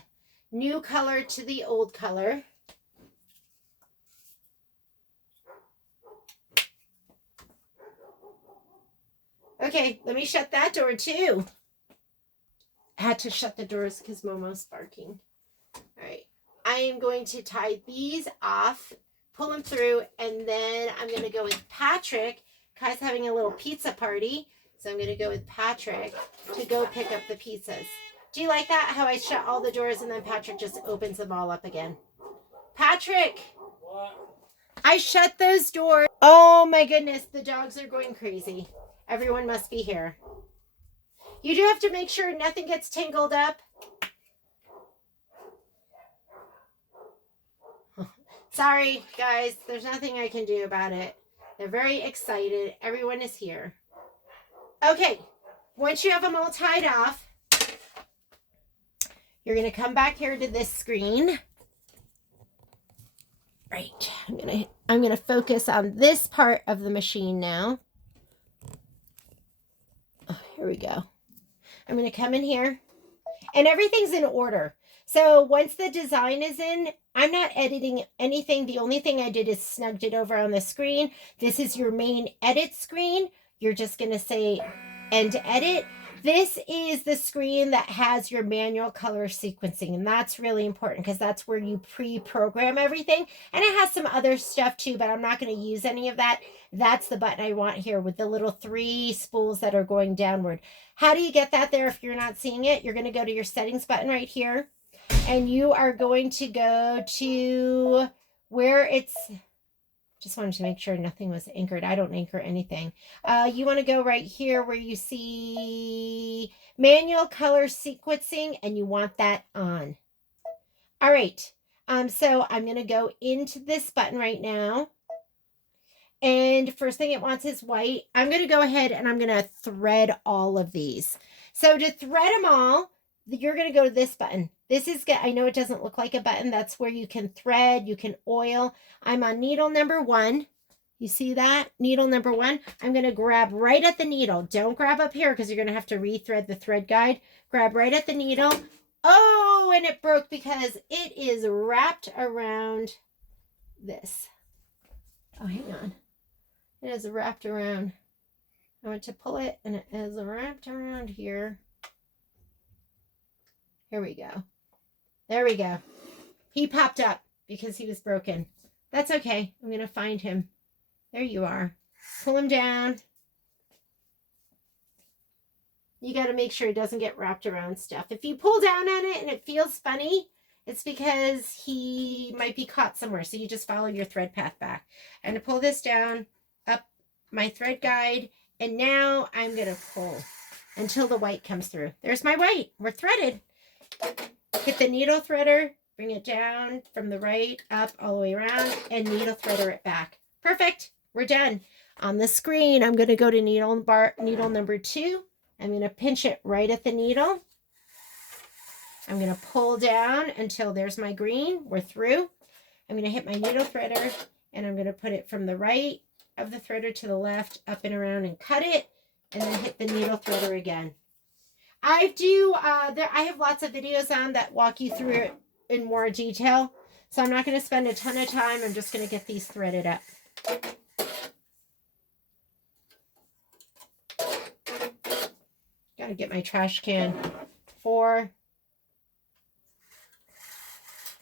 new color to the old color. Okay, let me shut that door too. I had to shut the doors because Momo's barking. All right, I am going to tie these off, pull them through, and then I'm going to go with Patrick. Kai's having a little pizza party, so I'm going to go with Patrick to go pick up the pizzas. Do you like that? How I shut all the doors and then Patrick just opens them all up again? Patrick! What? I shut those doors. Oh my goodness, the dogs are going crazy. Everyone must be here. You do have to make sure nothing gets tangled up. Sorry, guys. There's nothing I can do about it. They're very excited. Everyone is here. Okay. Once you have them all tied off, you're going to come back here to this screen. Right. I'm going to focus on this part of the machine now. Oh, here we go. I'm going to come in here and everything's in order. So once the design is in, I'm not editing anything. The only thing I did is snugged it over on the screen. This is your main edit screen. You're just going to say end edit. This is the screen that has your manual color sequencing. And that's really important because that's where you pre-program everything. And it has some other stuff too, but I'm not going to use any of that. That's the button I want here with the little 3 spools that are going downward. How do you get that there if you're not seeing it? You're going to go to your settings button right here. And you are going to go to where it's, just wanted to make sure nothing was anchored. I don't anchor anything. You want to go right here where you see manual color sequencing and you want that on. All right. So I'm going to go into this button right now. And first thing it wants is white. I'm going to go ahead and I'm going to thread all of these. So to thread them all, you're going to go to this button. This is, I know it doesn't look like a button. That's where you can thread, you can oil. I'm on needle number 1. You see that? Needle number 1. I'm going to grab right at the needle. Don't grab up here because you're going to have to rethread the thread guide. Grab right at the needle. Oh, and it broke because it is wrapped around this. Oh, hang on. It is wrapped around. I went to pull it and it is wrapped around here. Here we go. There we go. He popped up because he was broken. That's okay. I'm going to find him. There you are. Pull him down. You got to make sure it doesn't get wrapped around stuff. If you pull down on it and it feels funny, it's because he might be caught somewhere. So you just follow your thread path back. I'm going to pull this down, up my thread guide, and now I'm going to pull until the white comes through. There's my white. We're threaded. Hit the needle threader, bring it down from the right, up, all the way around, and needle threader it back. Perfect. We're done. On the screen, I'm going to go to needle number 2. I'm going to pinch it right at the needle. I'm going to pull down until there's my green. We're through. I'm going to hit my needle threader, and I'm going to put it from the right of the threader to the left, up and around, and cut it, and then hit the needle threader again. I have lots of videos on that walk you through it in more detail, so I'm not going to spend a ton of time. I'm just going to get these threaded up. Gotta get my trash can. 4.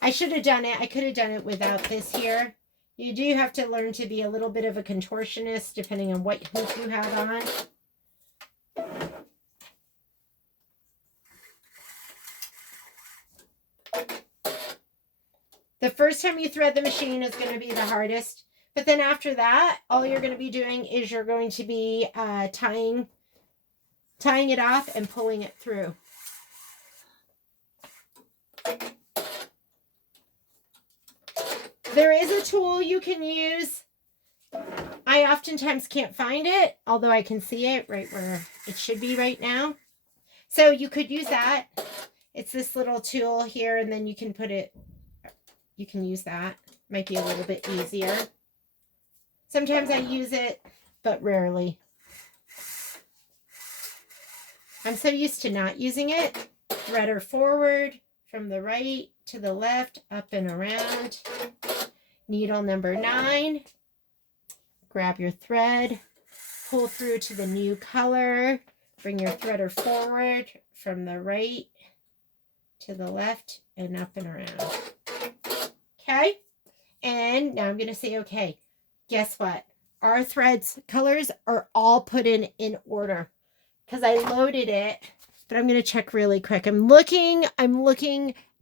I should have done it. I could have done it without this here. You do have to learn to be a little bit of a contortionist depending on what hoop you have on. The first time you thread the machine is going to be the hardest. But then after that, all you're going to be doing is you're going to be tying it off and pulling it through. There is a tool you can use. I oftentimes can't find it, although I can see it right where it should be right now. So you could use that. It's this little tool here, and then you can put it, you can use that. Might be a little bit easier. Sometimes I use it, but rarely. I'm so used to not using it. Threader forward, from the right to the left, up and around. Needle number 9. Grab your thread, pull through to the new color. Bring your threader forward, from the right to the left, and up and around. Okay? And now I'm going to say, okay, guess what? Our threads colors are all put in order because I loaded it, but I'm going to check really quick. I'm looking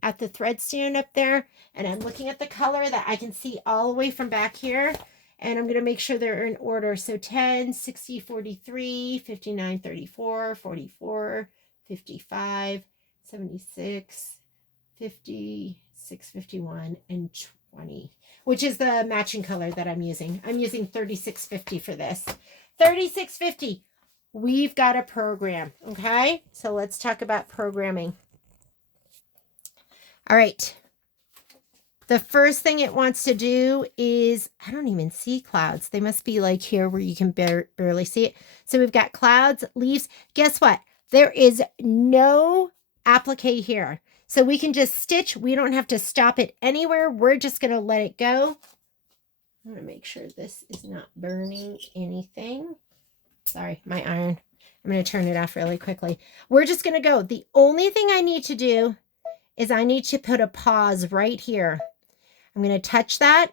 at the thread stand up there, and I'm looking at the color that I can see all the way from back here, and I'm going to make sure they're in order. So 10, 60, 43, 59, 34, 44, 55, 76, 56, 51, and 20, which is the matching color that I'm using. I'm using 3650 for this. 3650. We've got a program, okay? So let's talk about programming. All right. The first thing it wants to do is, I don't even see clouds. They must be like here where you can barely see it. So we've got clouds, leaves. Guess what? There is no applique here. So we can just stitch. We don't have to stop it anywhere. We're just going to let it go. I'm going to make sure this is not burning anything. Sorry, my iron. I'm going to turn it off really quickly. We're just going to go. The only thing I need to do is I need to put a pause right here. I'm going to touch that.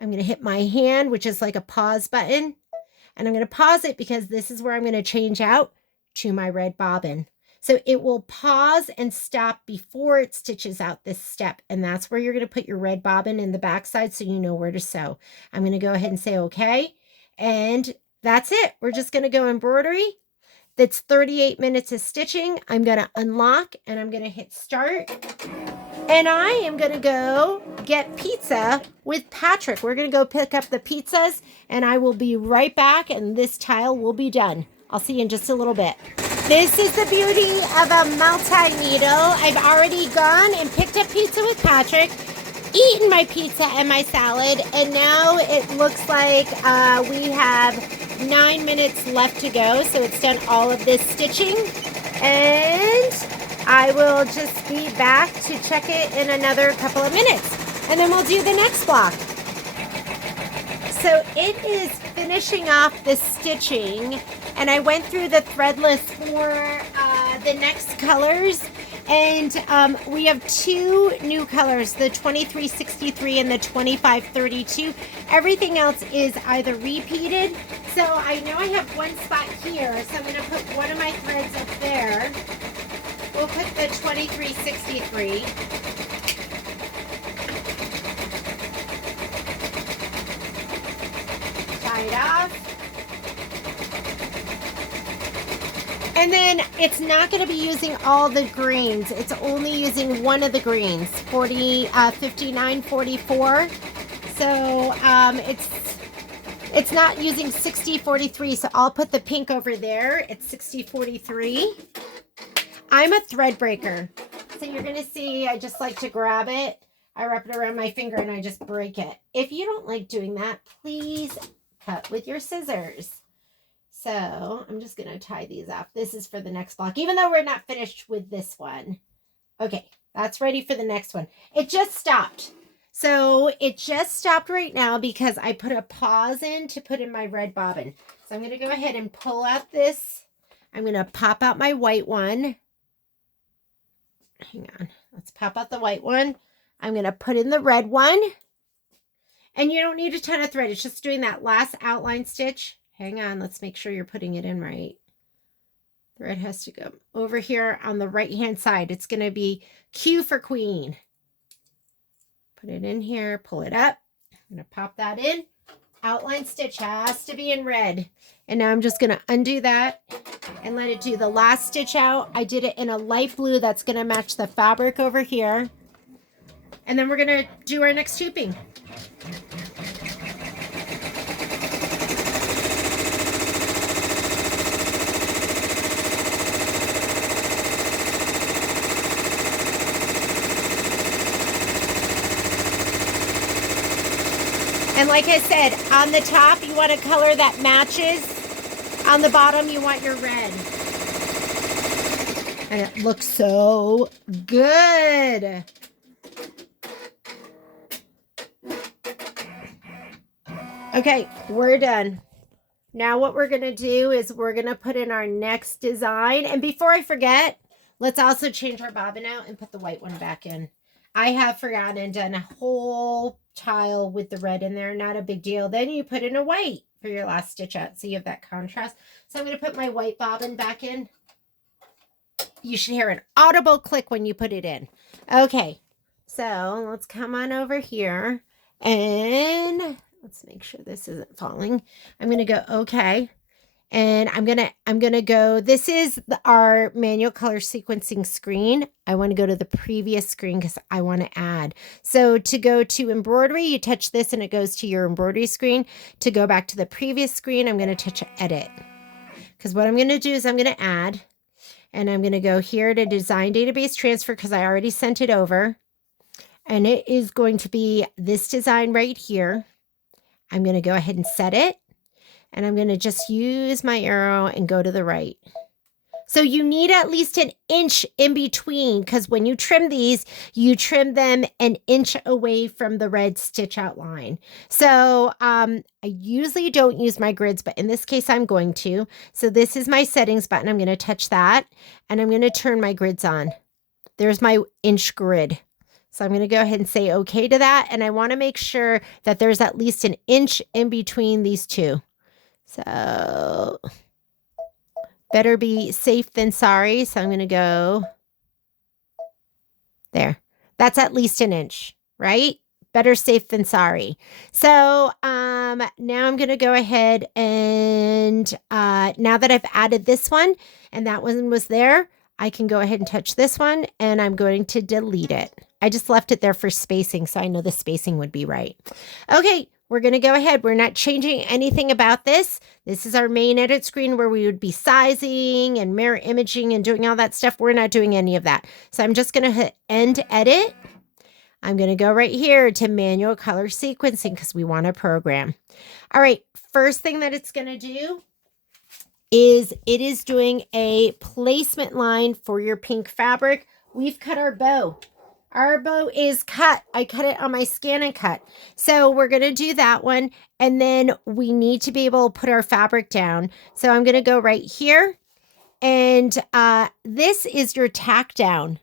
I'm going to hit my hand, which is like a pause button. And I'm going to pause it because this is where I'm going to change out to my red bobbin. So it will pause and stop before it stitches out this step. And that's where you're going to put your red bobbin in the backside so you know where to sew. I'm going to go ahead and say okay. And that's it. We're just going to go embroidery. That's 38 minutes of stitching. I'm going to unlock and I'm going to hit start. And I am going to go get pizza with Patrick. We're going to go pick up the pizzas and I will be right back and this tile will be done. I'll see you in just a little bit. This is the beauty of a multi-needle. I've already gone and picked up pizza with Patrick. eaten my pizza and my salad, and now it looks like we have 9 minutes left to go. So it's done all of this stitching, and I will just be back to check it in another couple of minutes, and then we'll do the next block. So it is finishing off the stitching, and I went through the thread list for the next colors, and we have 2 new colors, the 2363 and the 2532. Everything else is either repeated. So I know I have one spot here, so I'm going to put one of my threads up there. We'll put the 2363. Tie it off. And then it's not going to be using all the greens. It's only using one of the greens, 5944. So it's not using 6043. So I'll put the pink over there. It's 6043. I'm a thread breaker. So you're going to see I just like to grab it. I wrap it around my finger and I just break it. If you don't like doing that, please cut with your scissors. So I'm just going to tie these off. This is for the next block, even though we're not finished with this one. Okay, that's ready for the next one. It just stopped. So it just stopped right now because I put a pause in to put in my red bobbin. So I'm going to go ahead and pull out this. I'm going to pop out my white one. Hang on. Let's pop out the white one. I'm going to put in the red one. And you don't need a ton of thread. It's just doing that last outline stitch. Hang on, let's make sure you're putting it in right. Thread has to go over here on the right-hand side. It's going to be Q for queen. Put it in here, pull it up. I'm going to pop that in. Outline stitch has to be in red. And now I'm just going to undo that and let it do the last stitch out. I did it in a light blue that's going to match the fabric over here. And then we're going to do our next hooping. And like I said, on the top, you want a color that matches. On the bottom, you want your red. And it looks so good. Okay, we're done. Now what we're going to do is we're going to put in our next design. And before I forget, let's also change our bobbin out and put the white one back in. I have forgotten and done a whole tile with the red in there. Not a big deal. Then you put in a white for your last stitch out. So you have that contrast. So I'm going to put my white bobbin back in. You should hear an audible click when you put it in. Okay. So let's come on over here and let's make sure this isn't falling. I'm going to go okay. And I'm gonna go, this is our manual color sequencing screen. I want to go to the previous screen because I want to add. So to go to embroidery, you touch this and it goes to your embroidery screen. To go back to the previous screen, I'm going to touch edit. Because what I'm going to do is I'm going to add. And I'm going to go here to design database transfer because I already sent it over. And it is going to be this design right here. I'm going to go ahead and set it. And I'm going to just use my arrow and go to the right. So you need at least an inch in between because when you trim these, you trim them an inch away from the red stitch outline. So I usually don't use my grids, but in this case, I'm going to. So this is my settings button. I'm going to touch that and I'm going to turn my grids on. There's my inch grid. So I'm going to go ahead and say okay to that. And I want to make sure that there's at least an inch in between these two. So better be safe than sorry. So I'm going to go there. That's at least an inch, right? Better safe than sorry. So now I'm going to go ahead and now that I've added this one and that one was there, I can go ahead and touch this one and I'm going to delete it. I just left it there for spacing, so I know the spacing would be right. Okay. We're going to go ahead. We're not changing anything about this. This is our main edit screen where we would be sizing and mirror imaging and doing all that stuff. We're not doing any of that. So I'm just going to hit end edit. I'm going to go right here to manual color sequencing because we want to program. All right, first thing that it's going to do is it is doing a placement line for your pink fabric. We've cut our bow. Our bow is cut. I cut it on my scan and cut. So we're going to do that one. And then we need to be able to put our fabric down. So I'm going to go right here. And this is your tack down.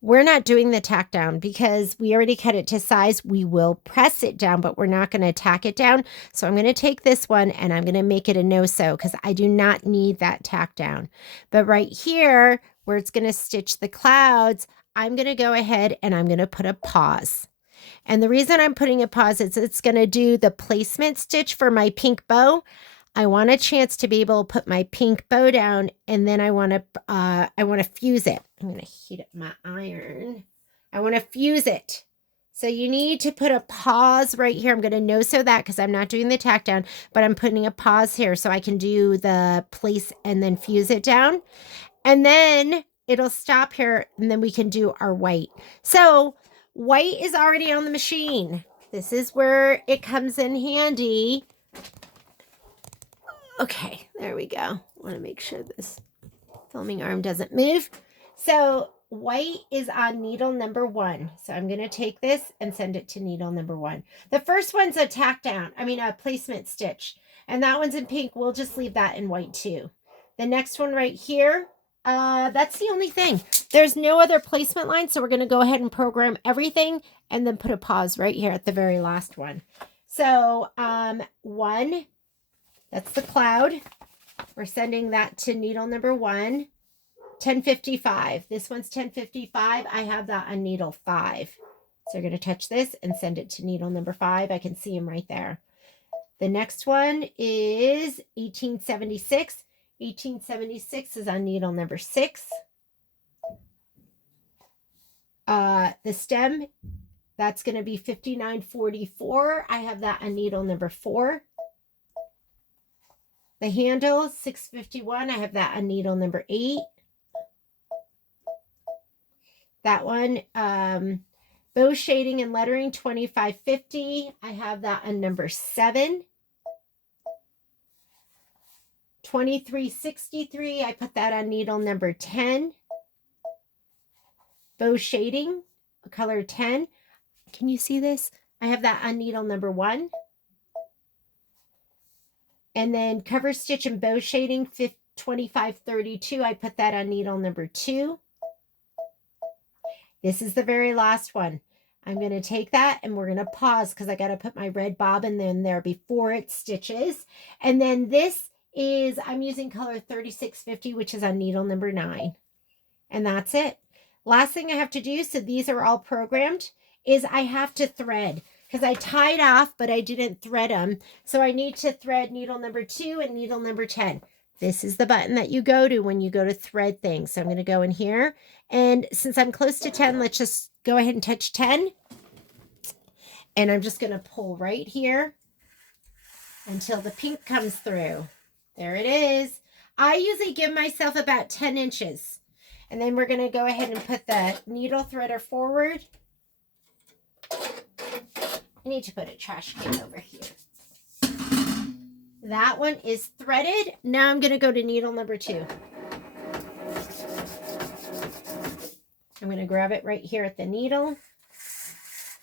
We're not doing the tack down because we already cut it to size. We will press it down, but we're not going to tack it down. So I'm going to take this one and I'm going to make it a no-sew because I do not need that tack down. But right here, where it's going to stitch the clouds, I'm going to go ahead and I'm going to put a pause. And the reason I'm putting a pause is it's going to do the placement stitch for my pink bow. I want a chance to be able to put my pink bow down, and then I want to fuse it. I'm going to heat up my iron. I want to fuse it. So you need to put a pause right here. I'm going to no-sew that because I'm not doing the tack down, but I'm putting a pause here so I can do the place and then fuse it down. And then it'll stop here, and then we can do our white. So white is already on the machine. This is where it comes in handy. Okay, there we go. I want to make sure this filming arm doesn't move. So white is on needle number 1. So I'm going to take this and send it to needle number 1. The first one's a tack down. A placement stitch. And that one's in pink. We'll just leave that in white too. The next one right here, that's the only thing. There's no other placement line. So we're going to go ahead and program everything and then put a pause right here at the very last one. So 1. That's the cloud. We're sending that to needle number 1, 1055. This one's 1055. I have that on needle 5. So you're going to touch this and send it to needle number 5. I can see them right there. The next one is 1876. 1876 is on needle number 6. The stem, that's going to be 5944. I have that on needle number 4. The handle, 651, I have that on needle number 8. That one, bow shading and lettering, 2550. I have that on number 7. 2363, I put that on needle number 10. Bow shading, color 10. Can you see this? I have that on needle number 1. And then cover stitch and bow shading, 2532. I put that on needle number 2. This is the very last one. I'm going to take that and we're going to pause because I got to put my red bobbin in there before it stitches. And then this is, I'm using color 3650, which is on needle number 9. And that's it. Last thing I have to do, so these are all programmed, is I have to thread. Because I tied off, but I didn't thread them. So I need to thread needle number 2 and needle number 10. This is the button that you go to when you go to thread things. So I'm going to go in here. And since I'm close to 10, let's just go ahead and touch 10. And I'm just going to pull right here until the pink comes through. There it is. I usually give myself about 10 inches. And then we're going to go ahead and put the needle threader forward. I need to put a trash can over here. That one is threaded. Now I'm going to go to needle number 2. I'm going to grab it right here at the needle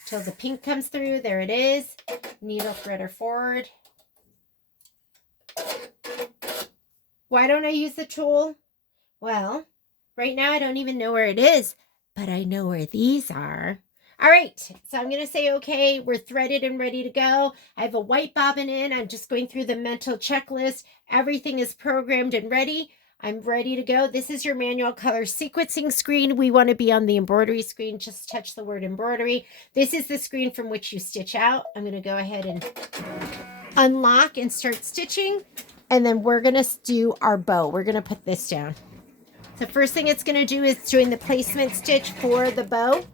till the pink comes through. There it is. Needle threader forward. Why don't I use the tool? Well, right now I don't even know where it is, but I know where these are. All right, so I'm going to say, okay, we're threaded and ready to go. I have a white bobbin in. I'm just going through the mental checklist. Everything is programmed and ready. I'm ready to go. This is your manual color sequencing screen. We want to be on the embroidery screen. Just touch the word embroidery. This is the screen from which you stitch out. I'm going to go ahead and unlock and start stitching. And then we're going to do our bow. We're going to put this down. The first thing it's going to do is doing the placement stitch for the bow.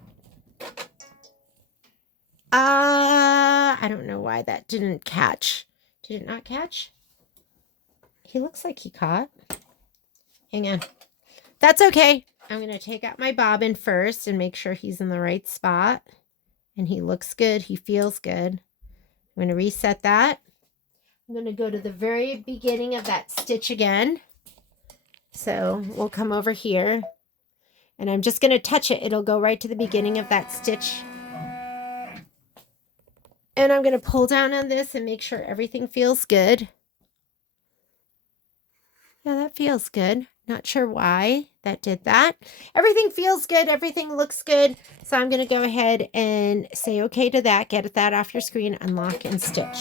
I don't know why that didn't catch. Did it not catch? He looks like he caught. Hang on. That's okay. I'm going to take out my bobbin first and make sure he's in the right spot. and he looks good. He feels good. I'm going to reset that. I'm going to go to the very beginning of that stitch again. So we'll come over here, and I'm just going to touch it. It'll go right to the beginning of that stitch. And I'm going to pull down on this and make sure everything feels good. Yeah, that feels good. Not sure why that did that. Everything feels good. Everything looks good. So I'm going to go ahead and say okay to that. Get that off your screen, unlock and stitch.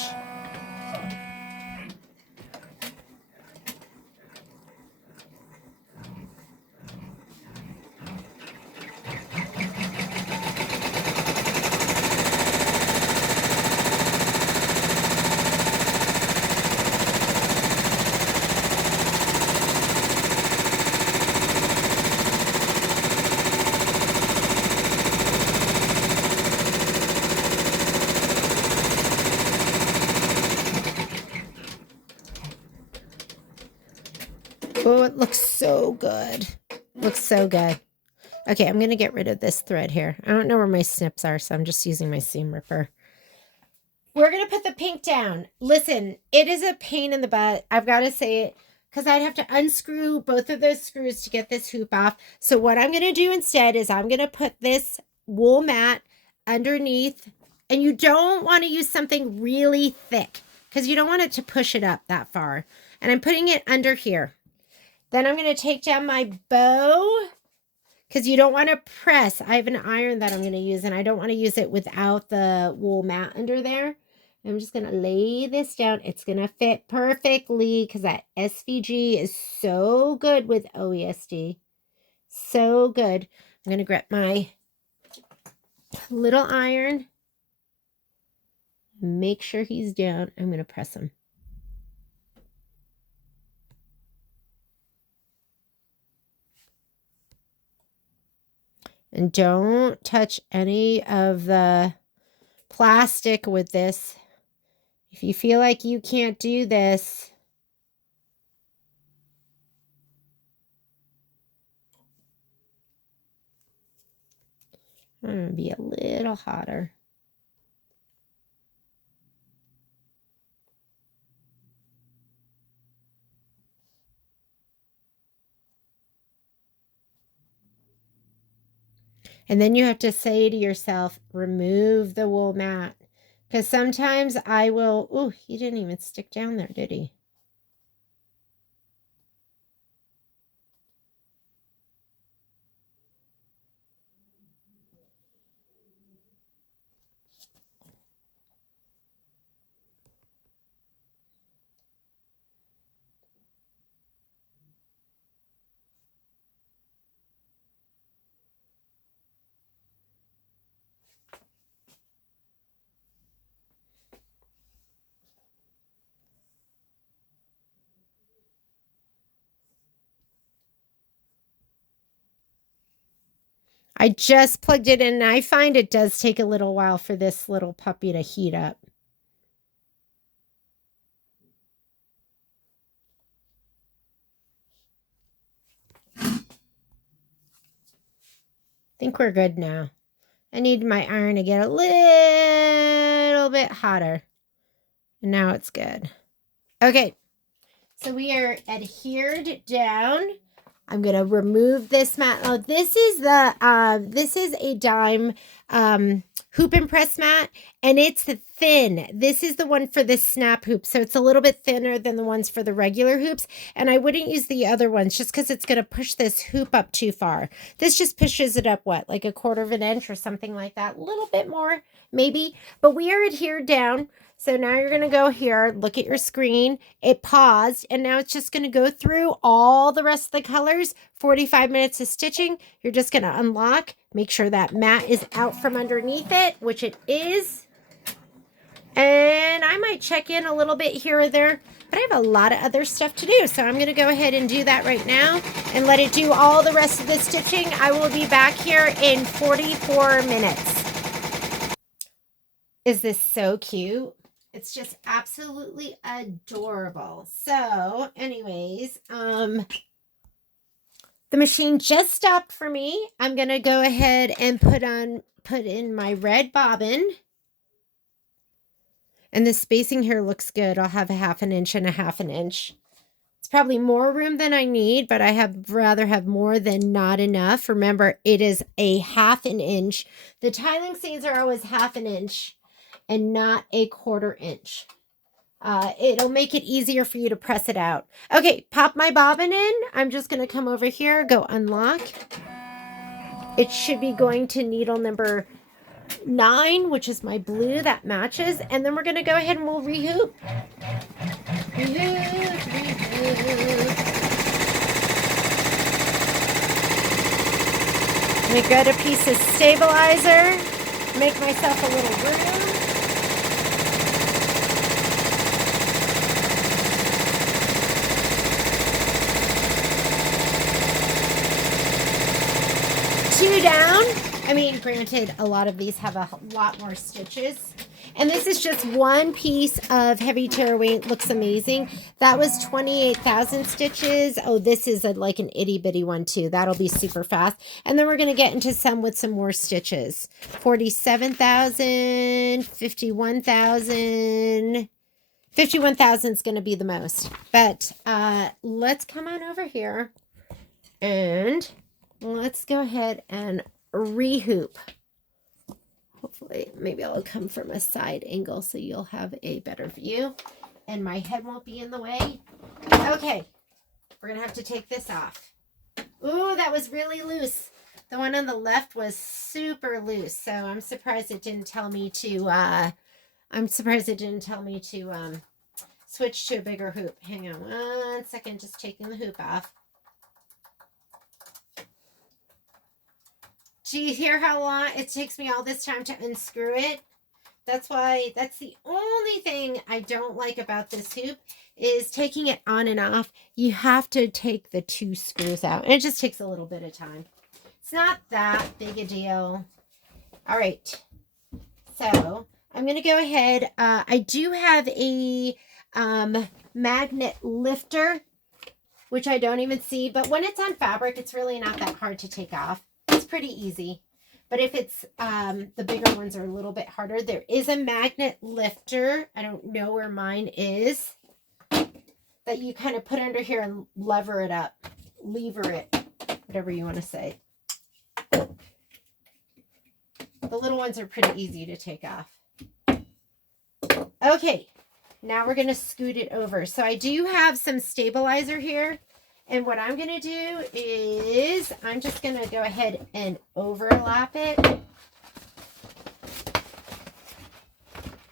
Oh, it looks so good. Looks so good. Okay, I'm going to get rid of this thread here. I don't know where my snips are, so I'm just using my seam ripper. We're going to put the pink down. Listen, it is a pain in the butt. I've got to say it, because I'd have to unscrew both of those screws to get this hoop off. So what I'm going to do instead is I'm going to put this wool mat underneath. And you don't want to use something really thick, because you don't want it to push it up that far. And I'm putting it under here. Then I'm going to take down my bow, because you don't want to press. I have an iron that I'm going to use, and I don't want to use it without the wool mat under there. I'm just going to lay this down. It's going to fit perfectly, because that SVG is so good with OESD. So good. I'm going to grab my little iron. Make sure he's down. I'm going to press him. And don't touch any of the plastic with this. If you feel like you can't do this, I'm going to be a little hotter. And then you have to say to yourself, remove the wool mat. Because sometimes I will, oh, he didn't even stick down there, did he? I just plugged it in, and I find it does take a little while for this little puppy to heat up. I think we're good now. I need my iron to get a little bit hotter. And now it's good. Okay, so we are adhered down. I'm going to remove this mat. Oh, this is a dime hoop and press mat, and it's thin. This is the one for the snap hoop, so it's a little bit thinner than the ones for the regular hoops, and I wouldn't use the other ones just because it's going to push this hoop up too far. This just pushes it up, what, like 1/4 of an inch or something like that, a little bit more maybe, but we are adhered down. So now you're going to go here, look at your screen. It paused, and now it's just going to go through all the rest of the colors. 45 minutes of stitching. You're just going to unlock, make sure that mat is out from underneath it, which it is. And I might check in a little bit here or there, but I have a lot of other stuff to do. So I'm going to go ahead and do that right now and let it do all the rest of the stitching. I will be back here in 44 minutes. Is this so cute? It's just absolutely adorable. So anyways, the The machine just stopped for me. I'm going to go ahead and put in my red bobbin. And the spacing here looks good. I'll have a 1/2 inch and a 1/2 inch. It's probably more room than I need, but I have rather have more than not enough. Remember, it is a 1/2 inch. The tiling seams are always 1/2 inch and not a 1/4 inch. It'll make it easier for you to press it out. Okay, pop my bobbin in. I'm just going to come over here, go unlock. It should be going to needle number 9, which is my blue that matches. And then we're going to go ahead and we'll rehoop. Let me get a piece of stabilizer, make myself a little room. Two down. I mean, granted, a lot of these have a lot more stitches. And this is just one piece of heavy tearaway. Looks amazing. That was 28,000 stitches. Oh, this is like an itty bitty one too. That'll be super fast. And then we're going to get into some with some more stitches. 47,000, 51,000. 51,000 is going to be the most. But let's come on over here and let's go ahead and rehoop. Hopefully, maybe I'll come from a side angle so you'll have a better view and my head won't be in the way. Okay, we're going to have to take this off. Ooh, that was really loose. The one on the left was super loose, so I'm surprised it didn't tell me to, switch to a bigger hoop. Hang on 1 second, just taking the hoop off. Do you hear how long it takes me all this time to unscrew it? That's the only thing I don't like about this hoop is taking it on and off. You have to take the 2 screws out. And it just takes a little bit of time. It's not that big a deal. All right. So I'm going to go ahead. I do have a magnet lifter, which I don't even see. But when it's on fabric, it's really not that hard to take off. It's pretty easy. But if it's the bigger ones are a little bit harder. There is a magnet lifter. I don't know where mine is. That you kind of put under here and lever it up. Lever it. Whatever you want to say. The little ones are pretty easy to take off. Okay. Now we're going to scoot it over. So I do have some stabilizer here. And what I'm going to do is I'm just going to go ahead and overlap it.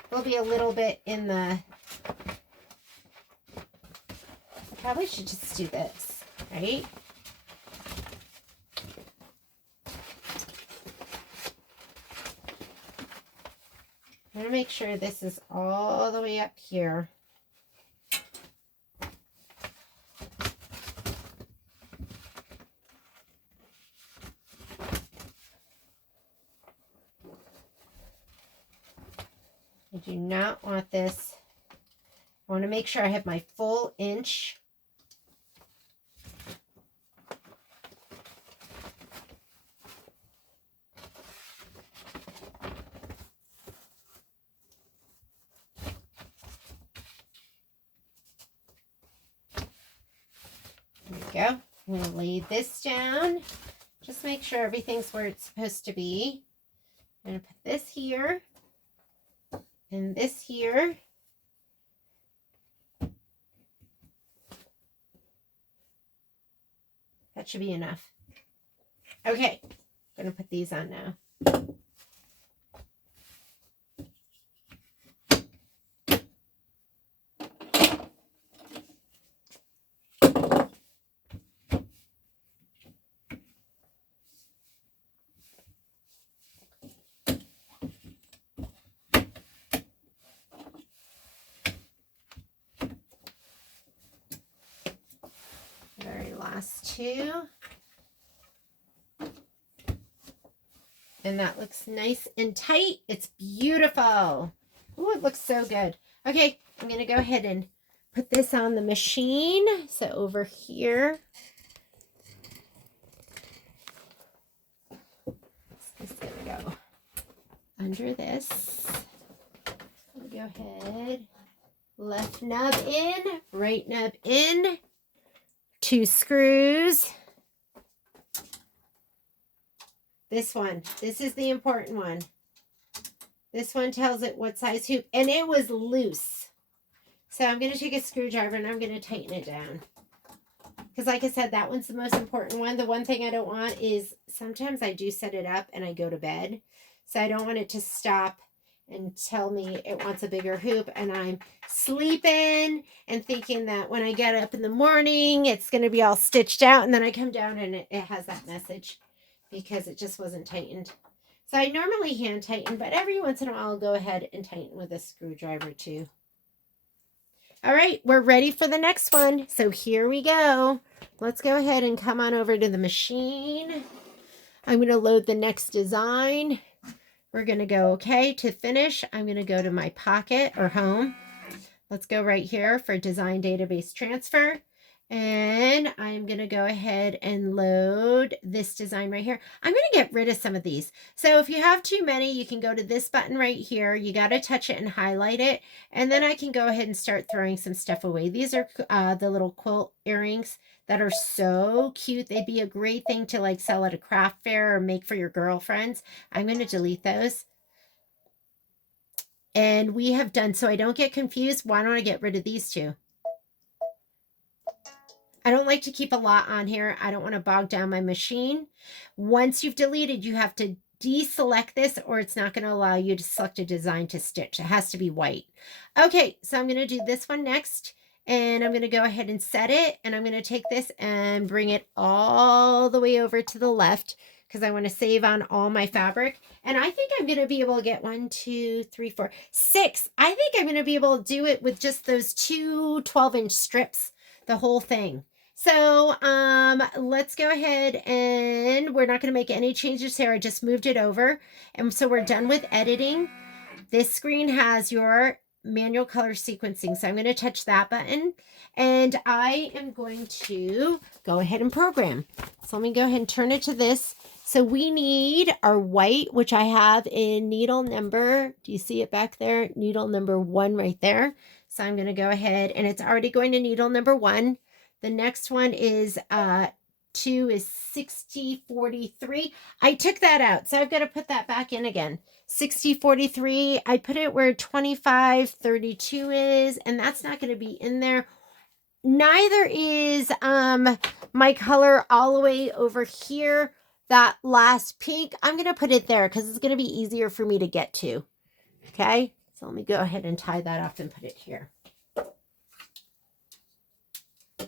There'll be a little bit in the... I probably should just do this, right? I'm going to make sure this is all the way up here. I do not want this. I want to make sure I have my full inch. There we go. I'm going to lay this down. Just make sure everything's where it's supposed to be. I'm going to put this here. And this here. That should be enough. Okay, I'm going to put these on now. Last 2. And that looks nice and tight. It's beautiful. Oh, it looks so good. Okay, I'm going to go ahead and put this on the machine. So over here. under this. I'll go ahead, left nub in, right nub in, 2 screws. This one, this is the important one. This one tells it what size hoop, and it was loose. So I'm going to take a screwdriver and I'm going to tighten it down. Because like I said, that one's the most important one. The one thing I don't want is sometimes I do set it up and I go to bed. So I don't want it to stop and tell me it wants a bigger hoop and I'm sleeping and thinking that when I get up in the morning, it's going to be all stitched out. And then I come down and it has that message because it just wasn't tightened. So I normally hand tighten, but every once in a while I'll go ahead and tighten with a screwdriver too. All right, we're ready for the next one. So here we go. Let's go ahead and come on over to the machine. I'm going to load the next design. We're going to go, okay, to finish, I'm going to go to my pocket or home. Let's go right here for design database transfer. And I'm going to go ahead and load this design right here. I'm going to get rid of some of these. So if you have too many, you can go to this button right here. You got to touch it and highlight it. And then I can go ahead and start throwing some stuff away. These are the little quilt earrings that are so cute. They'd be a great thing to like sell at a craft fair or make for your girlfriends. I'm going to delete those. And we have done, so I don't get confused, why don't I get rid of these two? I don't like to keep a lot on here. I don't want to bog down my machine. Once you've deleted, you have to deselect this or it's not going to allow you to select a design to stitch. It has to be white. Okay, so I'm going to do this one next. And I'm going to go ahead and set it. And I'm going to take this and bring it all the way over to the left because I want to save on all my fabric. And I think I'm going to be able to get 1, 2, 3, 4, 6. I think I'm going to be able to do it with just those 2 12-inch strips, the whole thing. So let's go ahead and we're not going to make any changes here. I just moved it over. And so we're done with editing. This screen has your manual color sequencing. So I'm going to touch that button and I am going to go ahead and program. So let me go ahead and turn it to this. So we need our white, which I have in needle number, do you see it back there? Needle number 1 right there. So I'm going to go ahead and it's already going to needle number 1. The next one is 2 is 6043. I took that out, so I've got to put that back in again. 6043, I put it where 2532 is, and that's not going to be in there. Neither is my color all the way over here, that last pink. I'm going to put it there because it's going to be easier for me to get to. Okay, so let me go ahead and tie that off and put it here.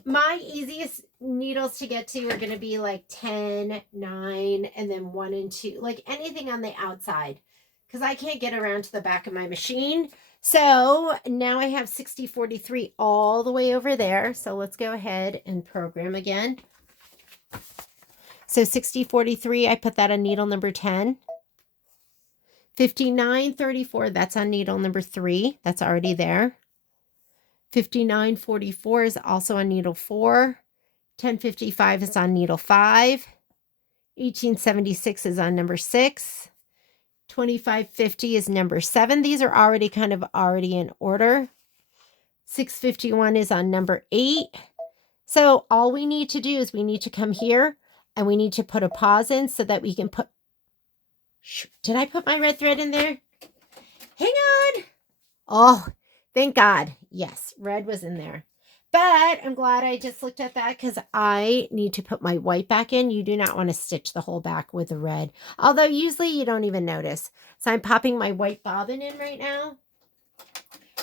My easiest needles to get to are going to be like 10, 9, and then 1 and 2, like anything on the outside, because I can't get around to the back of my machine. So now I have 6043 all the way over there. So let's go ahead and program again. So 6043, I put that on needle number 10. 5934, that's on needle number 3. That's already there. 5944 is also on needle 4. 1055 is on needle 5. 1876 is on number 6. 2550 is number 7. These are already kind of in order. 651 is on number 8. So all we need to do is we need to come here and we need to put a pause in so that we can put, did I put my red thread in there? Hang on. Oh, thank God. Yes, red was in there. But I'm glad I just looked at that because I need to put my white back in. You do not want to stitch the whole back with the red. Although usually you don't even notice. So I'm popping my white bobbin in right now.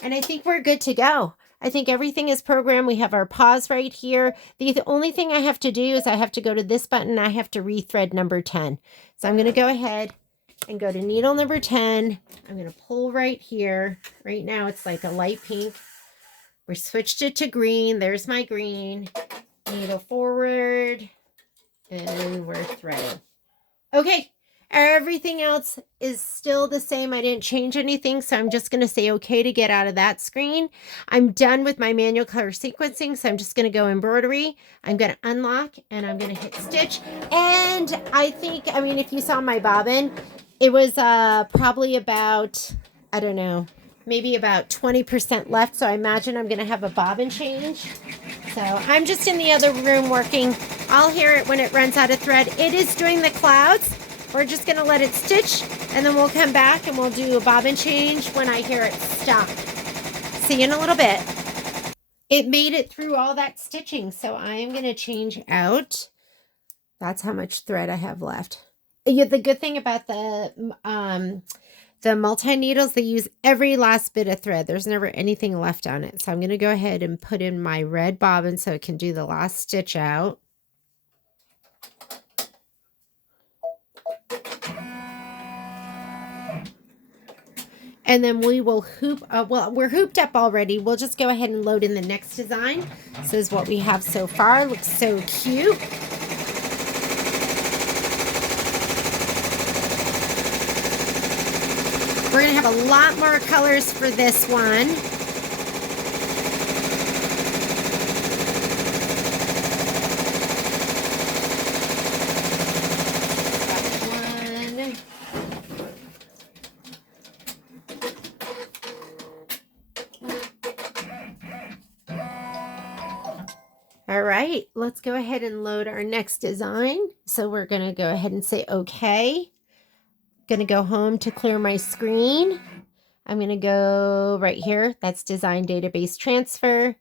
And I think we're good to go. I think everything is programmed. We have our pause right here. The only thing I have to do is I have to go to this button. I have to rethread number 10. So I'm going to go ahead and go to needle number 10. I'm going to pull right here. Right now it's like a light pink. We switched it to green. There's my green. Needle forward. And we're threading. Okay. Everything else is still the same. I didn't change anything. So I'm just going to say okay to get out of that screen. I'm done with my manual color sequencing. So I'm just going to go embroidery. I'm going to unlock and I'm going to hit stitch. And I think, I mean, if you saw my bobbin, It was probably about, I don't know, maybe about 20% left. So I imagine I'm going to have a bobbin change. So I'm just in the other room working. I'll hear it when it runs out of thread. It is doing the clouds. We're just going to let it stitch, and then we'll come back and we'll do a bobbin change when I hear it stop. See you in a little bit. It made it through all that stitching, so I am going to change out. That's how much thread I have left. Yeah, the good thing about the multi-needles, they use every last bit of thread. There's never anything left on it. So I'm going to go ahead and put in my red bobbin so it can do the last stitch out. And then we will hoop, well, we're hooped up already. We'll just go ahead and load in the next design. This is what we have so far. Looks so cute. We're going to have a lot more colors for this one. All right, let's go ahead and load our next design. So we're going to go ahead and say, okay. Going to go home to clear my screen. I'm going to go right here. That's design database transfer.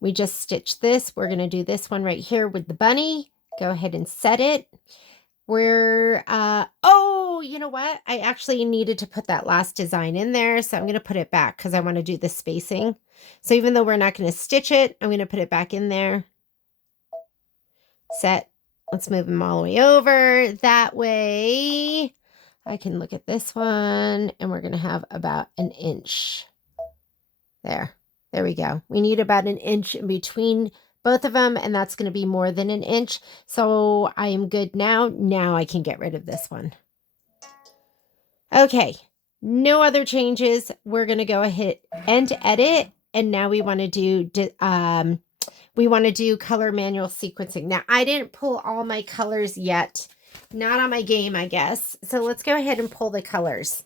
We just stitched this. We're going to do this one right here with the bunny. Go ahead and set it. We're, oh, you know what? I actually needed to put that last design in there. So I'm going to put it back because I want to do the spacing. So even though we're not going to stitch it, I'm going to put it back in there. Set. Let's move them all the way over. That way I can look at this one, and we're going to have about an inch. There we go. We need about an inch in between both of them, and that's going to be more than an inch. So I am good now. Now I can get rid of this one. Okay, no other changes. We're going to go ahead and edit, and now we want to do color manual sequencing. Now, I didn't pull all my colors yet. Not on my game, I guess. So let's go ahead and pull the colors.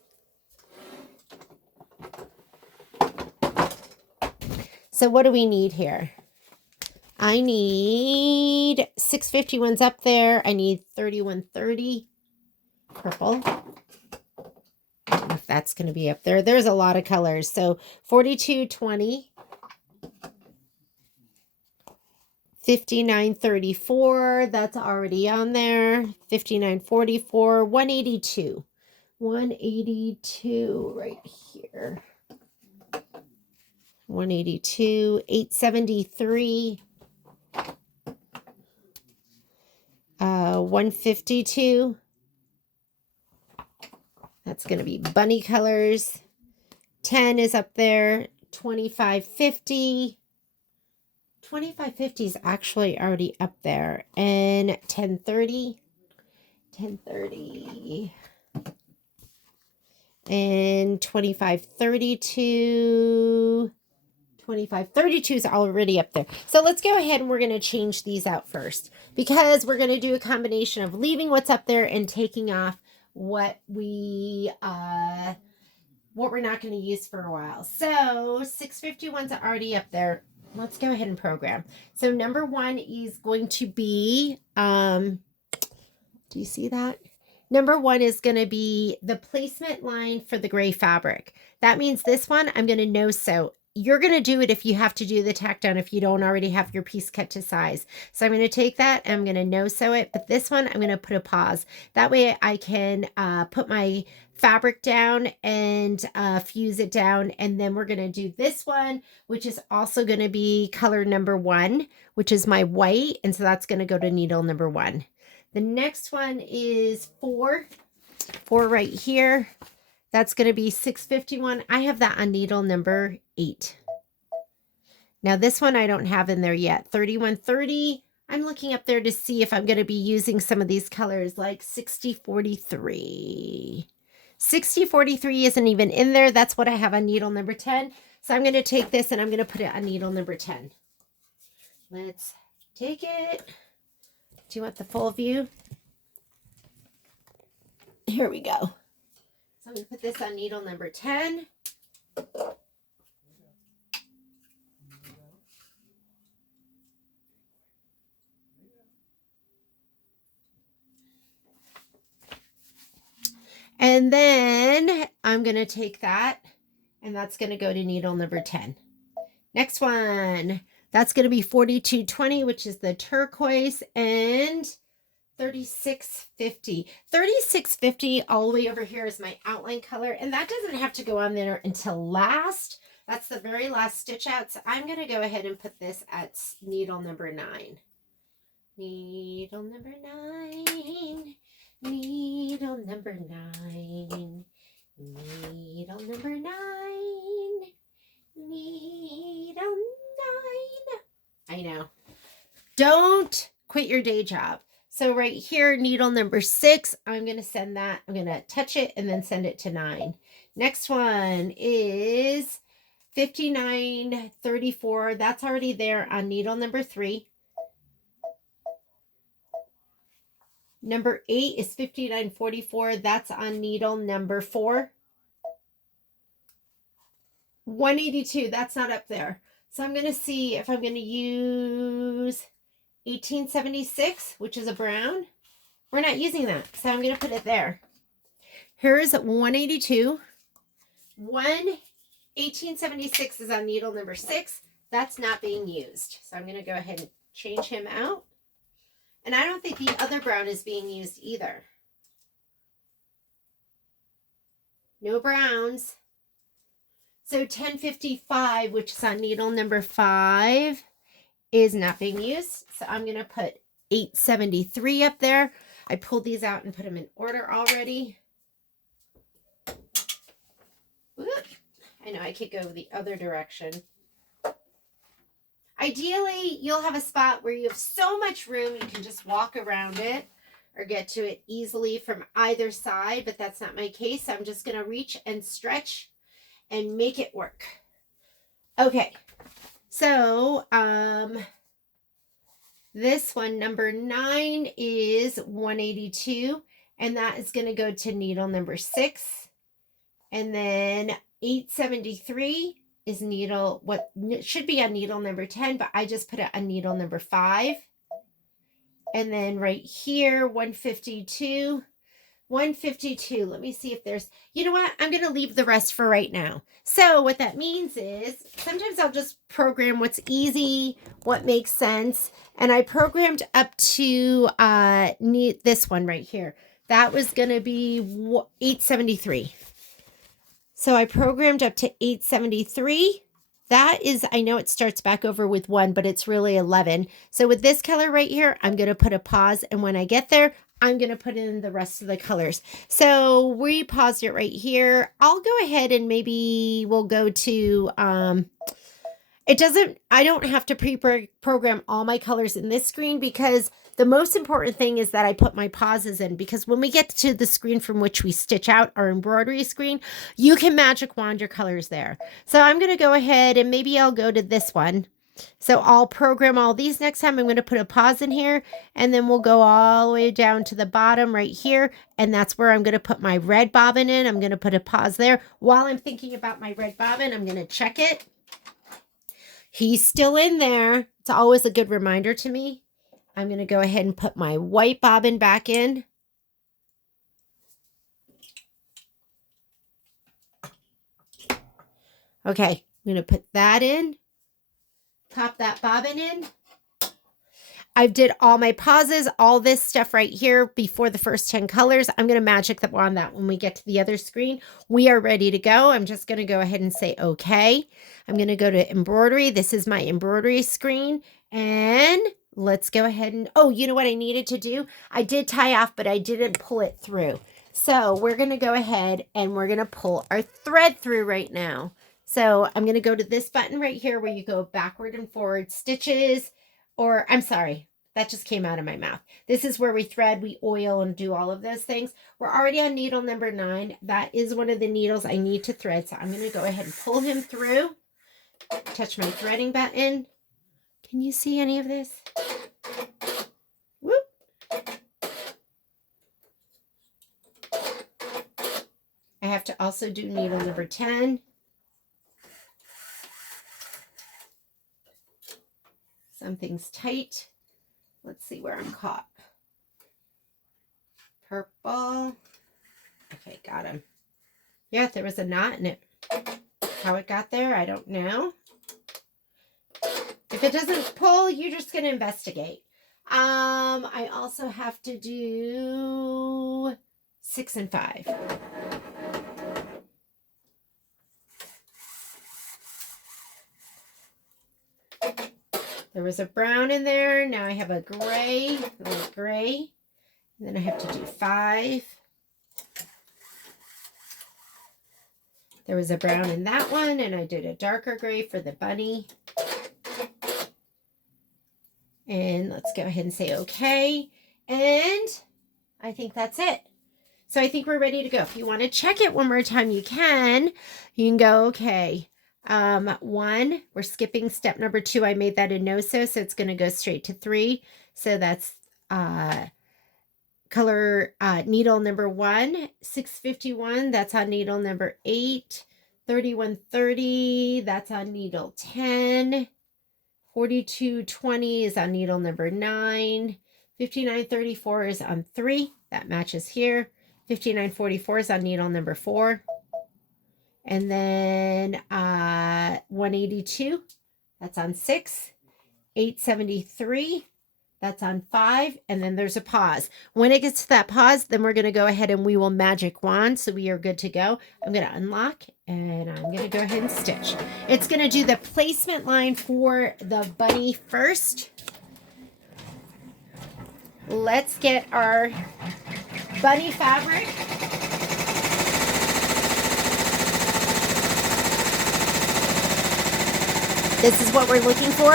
So what do we need here? I need 651s up there. I need 3130 purple. I don't know if that's going to be up there. There's a lot of colors. So 4220. 5934, that's already on there. 5944, 182. 182 right here. 182, 873. 152. That's going to be bunny colors. 10 is up there. 2550. 2550 is actually already up there. And 1030. 1030. And 2532. 2532 is already up there. So let's go ahead and we're going to change these out first, because we're going to do a combination of leaving what's up there and taking off what we're not going to use for a while. So 651's are already up there. Let's go ahead and program. So number one is going to be, do you see that? Number one is going to be the placement line for the gray fabric. That means this one I'm going to no sew. You're going to do it if you have to do the tack down, if you don't already have your piece cut to size. So I'm going to take that and I'm going to no sew it. But this one, I'm going to put a pause. That way I can put my fabric down and fuse it down. And then we're going to do this one, which is also going to be color number one, which is my white. And so that's going to go to needle number one. The next one is four right here. That's going to be 651. I have that on needle number 8. Now this one I don't have in there yet. 3130. I'm looking up there to see if I'm going to be using some of these colors like 6043. 6043 isn't even in there. That's what I have on needle number 10. So I'm going to take this and I'm going to put it on needle number 10. Let's take it. Do you want the full view? Here we go. So I'm going to put this on needle number 10. And then I'm going to take that, and that's going to go to needle number 10. Next one, that's going to be 4220, which is the turquoise, and 3650. 3650 all the way over here is my outline color, and that doesn't have to go on there until last. That's the very last stitch out. So I'm going to go ahead and put this at needle number 9. Needle number 9. Needle number 9. Needle number 9. Needle 9. I know. Don't quit your day job. So right here, needle number 6, I'm going to send that. I'm going to touch it and then send it to 9. Next one is 5934. That's already there on needle number 3. Number 8 is 5944. That's on needle number 4. 182, that's not up there. So I'm going to see if I'm going to use 1876, which is a brown. We're not using that, so I'm going to put it there. Here's 182. 1876 is on needle number 6. That's not being used. So I'm going to go ahead and change him out. And I don't think the other brown is being used either. No browns. So 1055, which is on needle number 5, is not being used. So I'm going to put 873 up there. I pulled these out and put them in order already. Whoop. I know I could go the other direction. Ideally, you'll have a spot where you have so much room you can just walk around it or get to it easily from either side, but that's not my case. I'm just going to reach and stretch and make it work. Okay, so this one, number 9, is 182, and that is going to go to needle number 6. And then 873 is needle, what should be on needle number 10, but I just put it on needle number 5. And then right here, 152. 152. Let me see if there's, you know what? I'm going to leave the rest for right now. So what that means is sometimes I'll just program what's easy, what makes sense. And I programmed up to this one right here. That was going to be 873. So I programmed up to 873. That is, I know it starts back over with 1, but it's really 11. So with this color right here, I'm going to put a pause. And when I get there, I'm going to put in the rest of the colors. So we paused it right here. I'll go ahead and maybe we'll go to, I don't have to pre-program all my colors in this screen because the most important thing is that I put my pauses in, because when we get to the screen from which we stitch out our embroidery screen, you can magic wand your colors there. So I'm going to go ahead and maybe I'll go to this one. So I'll program all these next time. I'm going to put a pause in here, and then we'll go all the way down to the bottom right here. And that's where I'm going to put my red bobbin in. I'm going to put a pause there. While I'm thinking about my red bobbin, I'm going to check it. He's still in there. It's always a good reminder to me. I'm going to go ahead and put my white bobbin back in. Okay, I'm going to put that in. Pop that bobbin in. I did all my pauses, all this stuff right here before the first 10 colors. I'm going to magic them on that when we get to the other screen. We are ready to go. I'm just going to go ahead and say, okay. I'm going to go to embroidery. This is my embroidery screen. And let's go ahead and, oh, you know what I needed to do? I did tie off, but I didn't pull it through. So we're going to go ahead and we're going to pull our thread through right now. So I'm going to go to this button right here where you go backward and forward stitches, or I'm sorry, that just came out of my mouth. This is where we thread, we oil, and do all of those things. We're already on needle number 9. That is one of the needles I need to thread. So I'm going to go ahead and pull him through, touch my threading button. Can you see any of this? Whoop. have to also do needle number 10. Something's tight. Let's see where I'm caught. Purple. Okay, got him. Yeah, there was a knot in it. How it got there, I don't know. If it doesn't pull, you're just going to investigate. I also have to do 6 and 5. There was a brown in there. Now I have a gray, a little gray. And then I have to do 5. There was a brown in that one, and I did a darker gray for the bunny. And let's go ahead and say okay. And I think that's it. So I think we're ready to go. If you want to check it one more time, you can. You can go, okay. 1, we're skipping step number 2. I made that a no-sew, so it's going to go straight to 3. So that's color needle number 1, 651. That's on needle number 8. 3130. That's on needle 10. 4220 is on needle number 9. 5934 is on 3. That matches here. 5944 is on needle number 4. And then 182, that's on 6. 873, that's on 5. And then there's a pause. When it gets to that pause, then we're going to go ahead and we will magic wand. So we are good to go. I'm going to unlock and I'm going to go ahead and stitch. It's going to do the placement line for the bunny first. Let's get our bunny fabric. This is what we're looking for.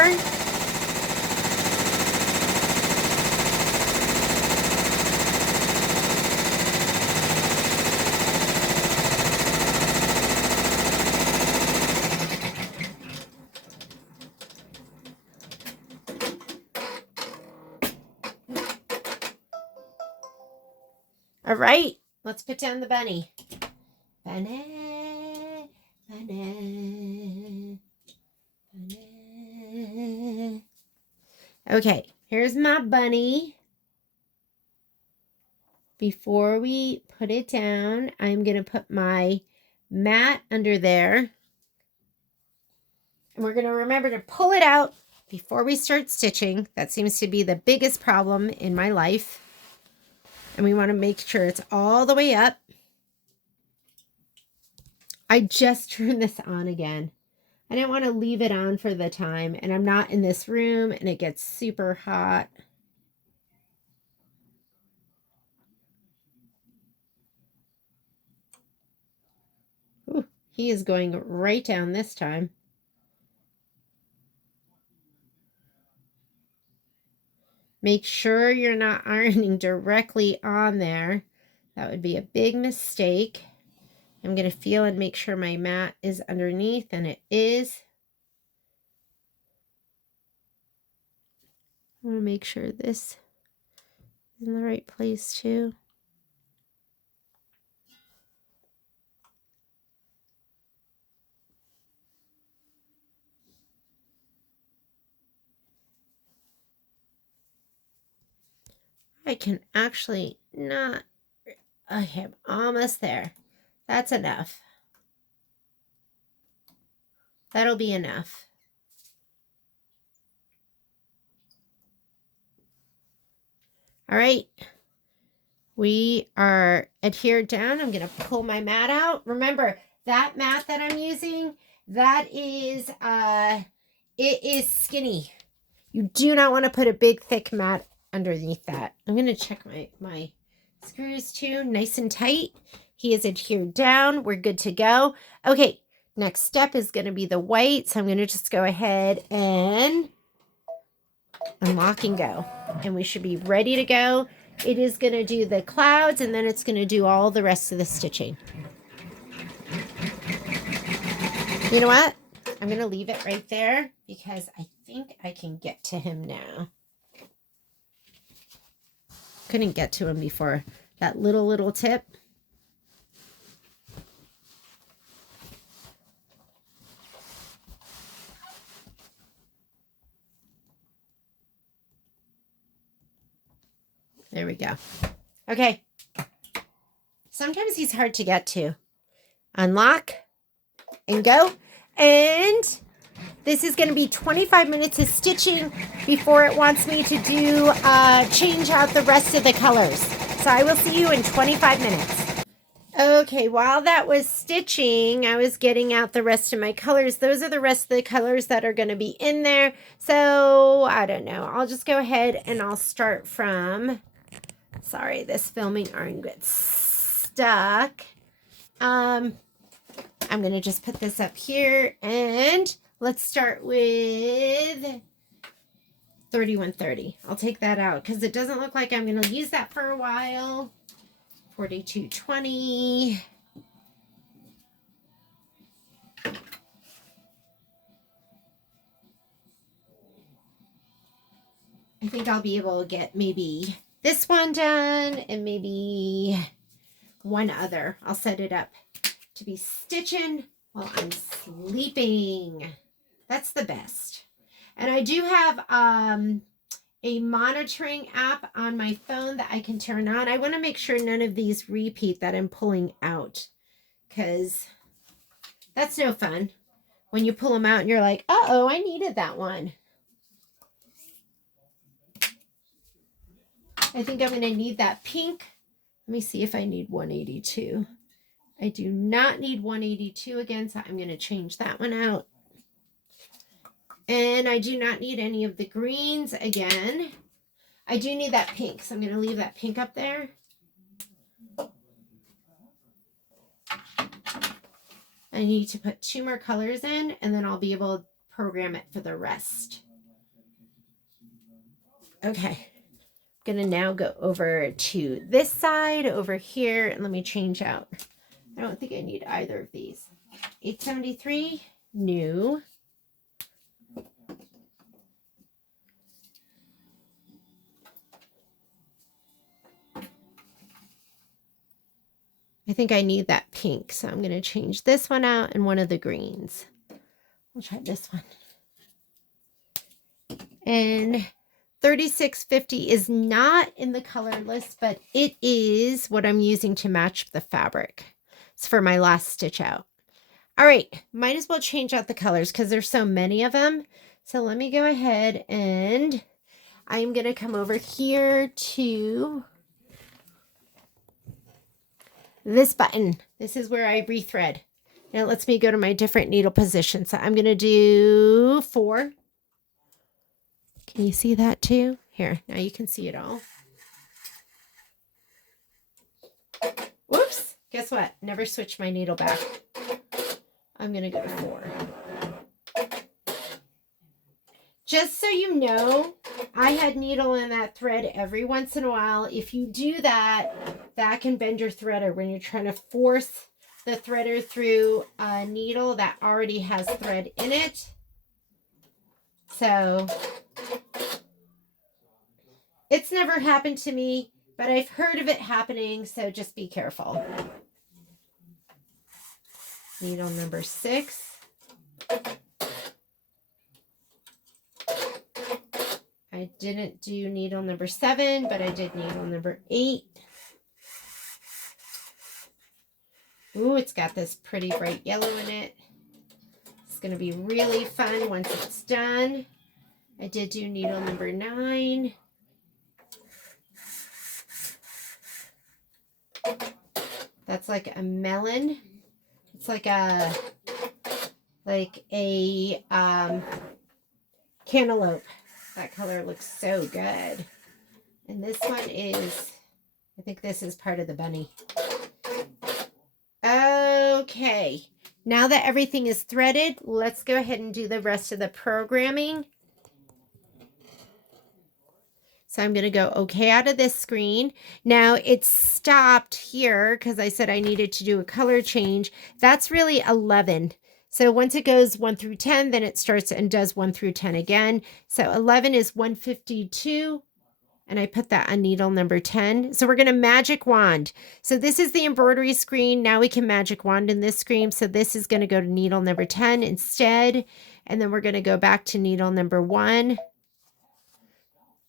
All right, let's put down the bunny. Bunny, bunny, bunny. Okay, here's my bunny. Before we put it down, I'm going to put my mat under there. And we're going to remember to pull it out before we start stitching. That seems to be the biggest problem in my life. And we want to make sure it's all the way up. I just turned this on again. I didn't want to leave it on for the time. And I'm not in this room and it gets super hot. Ooh, he is going right down this time. Make sure you're not ironing directly on there. That would be a big mistake. I'm going to feel and make sure my mat is underneath, and it is. I want to make sure this is in the right place too. I can actually not. Okay, I'm almost there. That's enough. That'll be enough. All right. We are adhered down. I'm going to pull my mat out. Remember, that mat that I'm using, that is, it is skinny. You do not want to put a big, thick mat underneath that. I'm going to check my screws too, nice and tight. He is adhered down. We're good to go. Okay, next step is going to be the white. So I'm going to just go ahead and unlock and go. And we should be ready to go. It is going to do the clouds, and then it's going to do all the rest of the stitching. You know what? I'm going to leave it right there because I think I can get to him now. Couldn't get to him before. That little tip. There we go. Okay. Sometimes he's hard to get to. Unlock and go. And this is going to be 25 minutes of stitching before it wants me to do change out the rest of the colors. So I will see you in 25 minutes. Okay, while that was stitching, I was getting out the rest of my colors. Those are the rest of the colors that are going to be in there. So I don't know. I'll just go ahead and I'll start from, sorry, this filming arm gets stuck. I'm going to just put this up here and let's start with 3130. I'll take that out because it doesn't look like I'm going to use that for a while. 4220. I think I'll be able to get maybe this one done and maybe one other. I'll set it up to be stitching while I'm sleeping. That's the best. And I do have a monitoring app on my phone that I can turn on. I want to make sure none of these repeat that I'm pulling out, because that's no fun when you pull them out and you're like, uh-oh, I needed that one. I think I'm going to need that pink. Let me see if I need 182. I do not need 182 again, so I'm going to change that one out. And I do not need any of the greens again. I do need that pink, so I'm going to leave that pink up there. I need to put 2 more colors in, and then I'll be able to program it for the rest. Okay. I'm going to now go over to this side over here, and let me change out. I don't think I need either of these. 873, new. I think I need that pink, so I'm going to change this one out and one of the greens. I'll try this one. And 3650 is not in the color list, but it is what I'm using to match the fabric. It's for my last stitch out. All right, might as well change out the colors because there's so many of them. So let me go ahead and I'm going to come over here to this button. This is where I rethread. Now it lets me go to my different needle position. So I'm going to do 4. Can you see that too? Here, now you can see it all. Whoops, guess what? Never switched my needle back. I'm going to go to 4. Just so you know, I had needle in that thread every once in a while. If you do that, that can bend your threader when you're trying to force the threader through a needle that already has thread in it. So it's never happened to me, but I've heard of it happening, so just be careful. Needle number 6. I didn't do needle number 7, but I did needle number 8. Ooh, it's got this pretty bright yellow in it. It's going to be really fun once it's done. I did do needle number 9. That's like a melon. It's like a cantaloupe. That color looks so good. And this one is, I think this is part of the bunny. Okay, now that everything is threaded, let's go ahead and do the rest of the programming. So I'm going to go okay out of this screen. Now it's stopped here because I said I needed to do a color change. That's really 11. So once it goes 1 through 10, then it starts and does 1 through 10 again. So 11 is 152. And I put that on needle number 10. So we're going to magic wand. So this is the embroidery screen. Now we can magic wand in this screen. So this is going to go to needle number 10 instead. And then we're going to go back to needle number 1.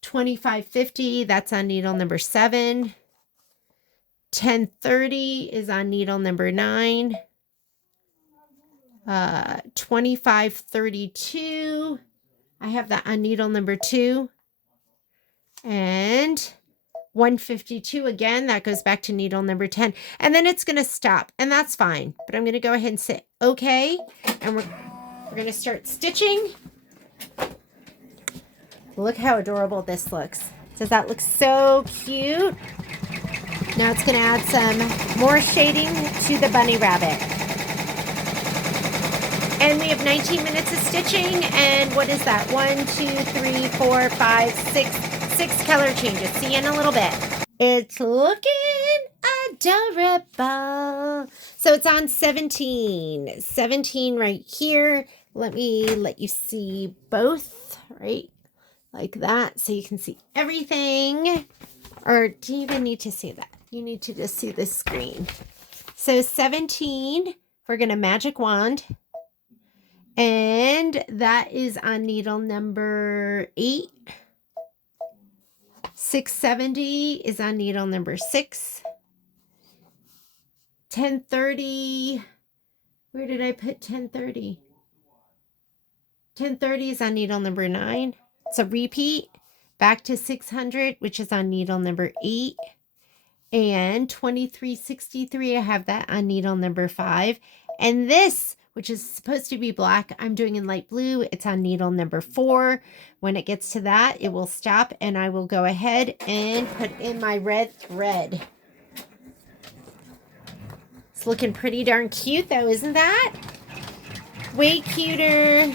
2550, that's on needle number 7. 1030 is on needle number 9. 2532, I have that on needle number 2. And 152, again, that goes back to needle number 10. And then it's going to stop, and that's fine. But I'm going to go ahead and say okay, and we're going to start stitching. Look how adorable this looks. Does that look so cute? Now it's going to add some more shading to the bunny rabbit. And we have 19 minutes of stitching, and what is that? 1, 2, 3, 4, 5, 6 color changes. See you in a little bit. It's looking adorable. So it's on 17. 17 right here. Let me let you see both, right? Like that, so you can see everything. Or do you even need to see that? You need to just see the screen. So 17, we're going to magic wand. And that is on needle number 8. 670 is on needle number 6. 1030, where did I put 1030? 1030 is on needle number 9. It's a repeat back to 600, which is on needle number 8. And 2363, I have that on needle number 5. And this, which is supposed to be black, I'm doing in light blue. It's on needle number 4. When it gets to that, it will stop, and I will go ahead and put in my red thread. It's looking pretty darn cute though, isn't that? Way cuter.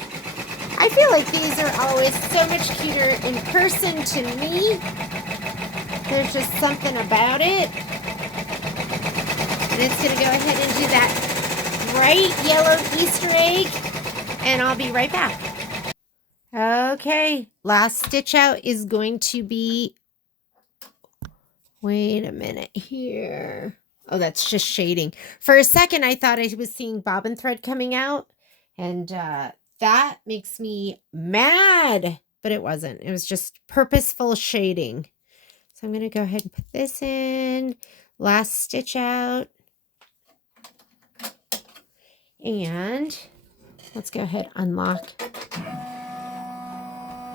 I feel like these are always so much cuter in person to me. There's just something about it. And it's going to go ahead and do that bright yellow Easter egg. And I'll be right back. Okay, last stitch out is going to be, wait a minute here. Oh, that's just shading. For a second, I thought I was seeing bobbin thread coming out. And that makes me mad. But it wasn't. It was just purposeful shading. So I'm going to go ahead and put this in. Last stitch out. And let's go ahead and unlock.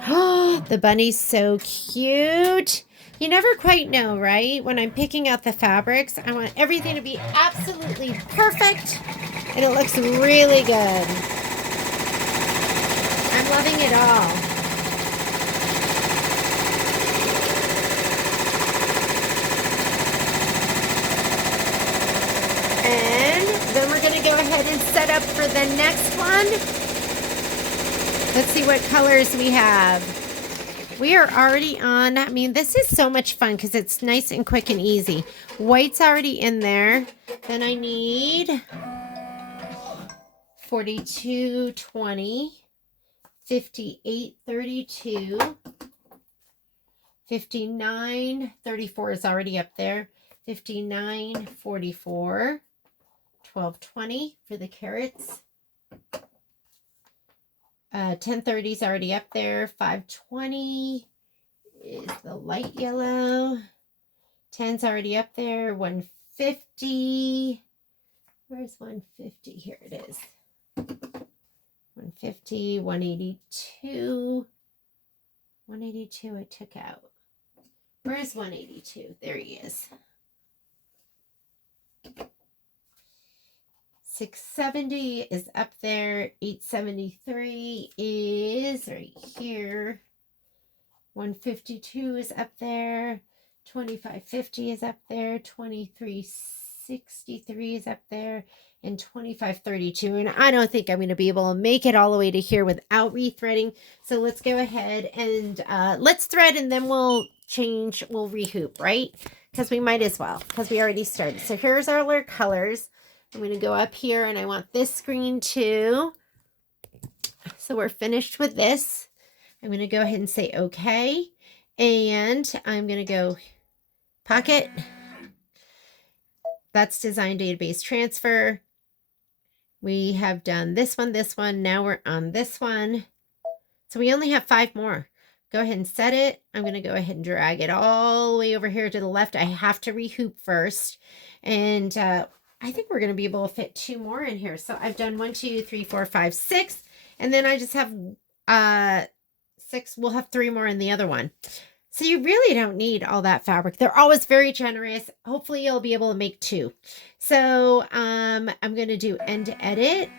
Oh, the bunny's so cute. You never quite know, right? When I'm picking out the fabrics, I want everything to be absolutely perfect. And it looks really good. I'm loving it all. And then we're going to go ahead and set up for the next one. Let's see what colors we have. We are already on, I mean, this is so much fun because it's nice and quick and easy. White's already in there. Then I need 4220, 5832, 5934 is already up there. 5944, 1220 for the carrots. 1030 is already up there. 520 is the light yellow. 10's already up there. 150. Where's 150? Here it is. 150, 182. 182 I took out. Where's 182? There he is. 670 is up there. 873 is right here. 152 is up there. 2550 is up there. 2363 is up there. And 2532. And I don't think I'm going to be able to make it all the way to here without rethreading. So let's go ahead and let's thread, and then we'll change, we'll rehoop, right? Because we might as well, because we already started. So here's our colors. I'm going to go up here, and I want this screen too. So we're finished with this. I'm going to go ahead and say okay. And I'm going to go pocket. That's design database transfer. We have done this one, this one. Now we're on this one. So we only have 5 more. go ahead and set it. I'm going to go ahead and drag it all the way over here to the left. I have to rehoop first. And I think we're going to be able to fit 2 more in here. So I've done 1, 2, 3, 4, 5, 6. And then I just have 6. We'll have 3 more in the other one. So you really don't need all that fabric. They're always very generous. Hopefully you'll be able to make 2. So I'm going to do end edit.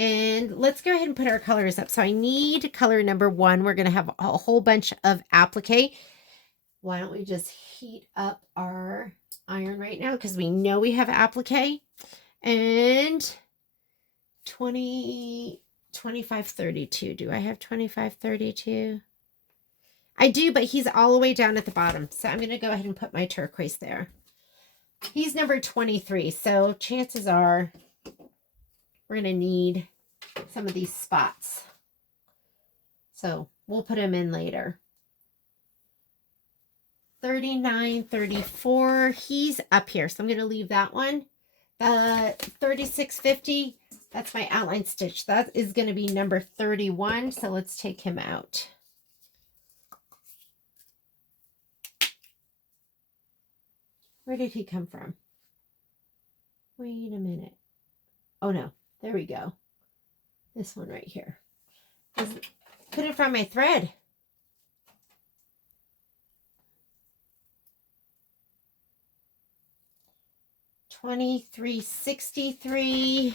And let's go ahead and put our colors up. So I need color number 1. We're going to have a whole bunch of applique. Why don't we just heat up our iron right now? Because we know we have applique. And 2532. Do I have 2532? I do, but he's all the way down at the bottom. So I'm going to go ahead and put my turquoise there. He's number 23. So chances are we're going to need some of these spots. So we'll put them in later. 39, 34. He's up here. So I'm going to leave that one. 3650. That's my outline stitch. That is going to be number 31. So let's take him out. Where did he come from? Wait a minute. Oh no, there we go. This one right here. Couldn't find my thread. $23.63.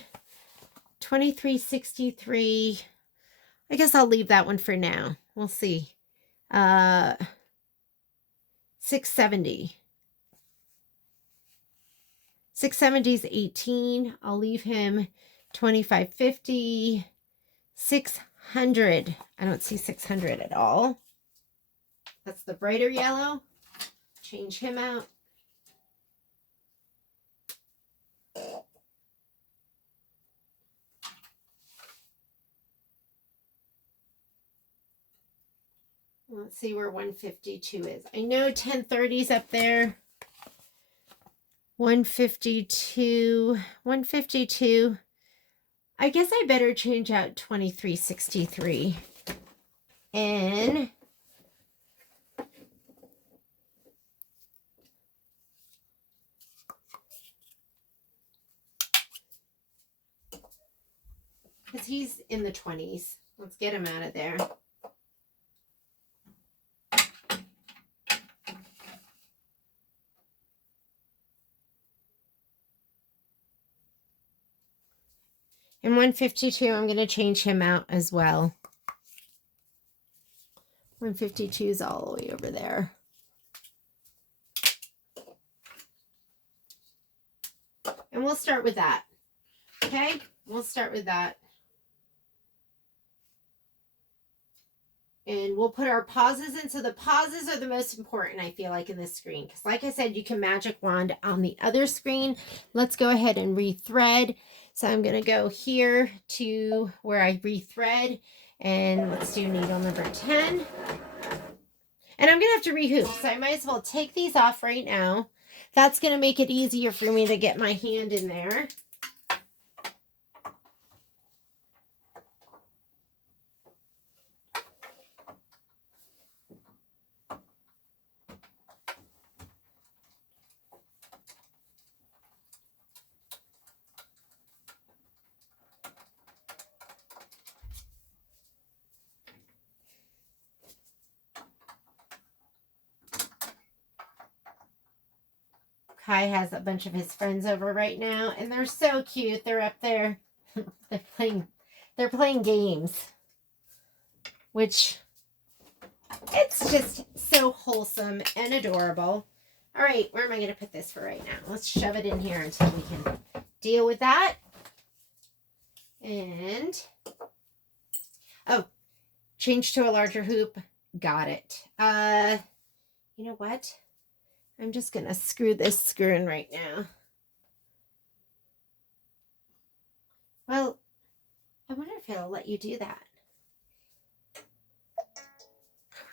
$23.63. I guess I'll leave that one for now. We'll see. $6.70. $6.70 is 18. I'll leave him $25.50. $600. I don't see $600 at all. That's the brighter yellow. Change him out. Let's see where 152 is. I know 1030's up there. 152. 152. I guess I better change out 2363. And because he's in the 20s. Let's get him out of there. And 152, I'm going to change him out as well. 152 is all the way over there. And we'll start with that. Okay? We'll start with that. And we'll put our pauses in. So the pauses are the most important, I feel like, in this screen. Because like I said, you can magic wand on the other screen. Let's go ahead and rethread. So I'm going to go here to where I rethread. And let's do needle number 10. And I'm going to have to rehoop. So I might as well take these off right now. That's going to make it easier for me to get my hand in there. Kai has a bunch of his friends over right now, and they're so cute. They're up there. they're playing games, which it's just so wholesome and adorable. All right, where am I going to put this for right now? Let's shove it in here until we can deal with that. And oh, change to a larger hoop. Got it. You know what? I'm just going to screw this screw in right now. Well, I wonder if it'll let you do that. Oh,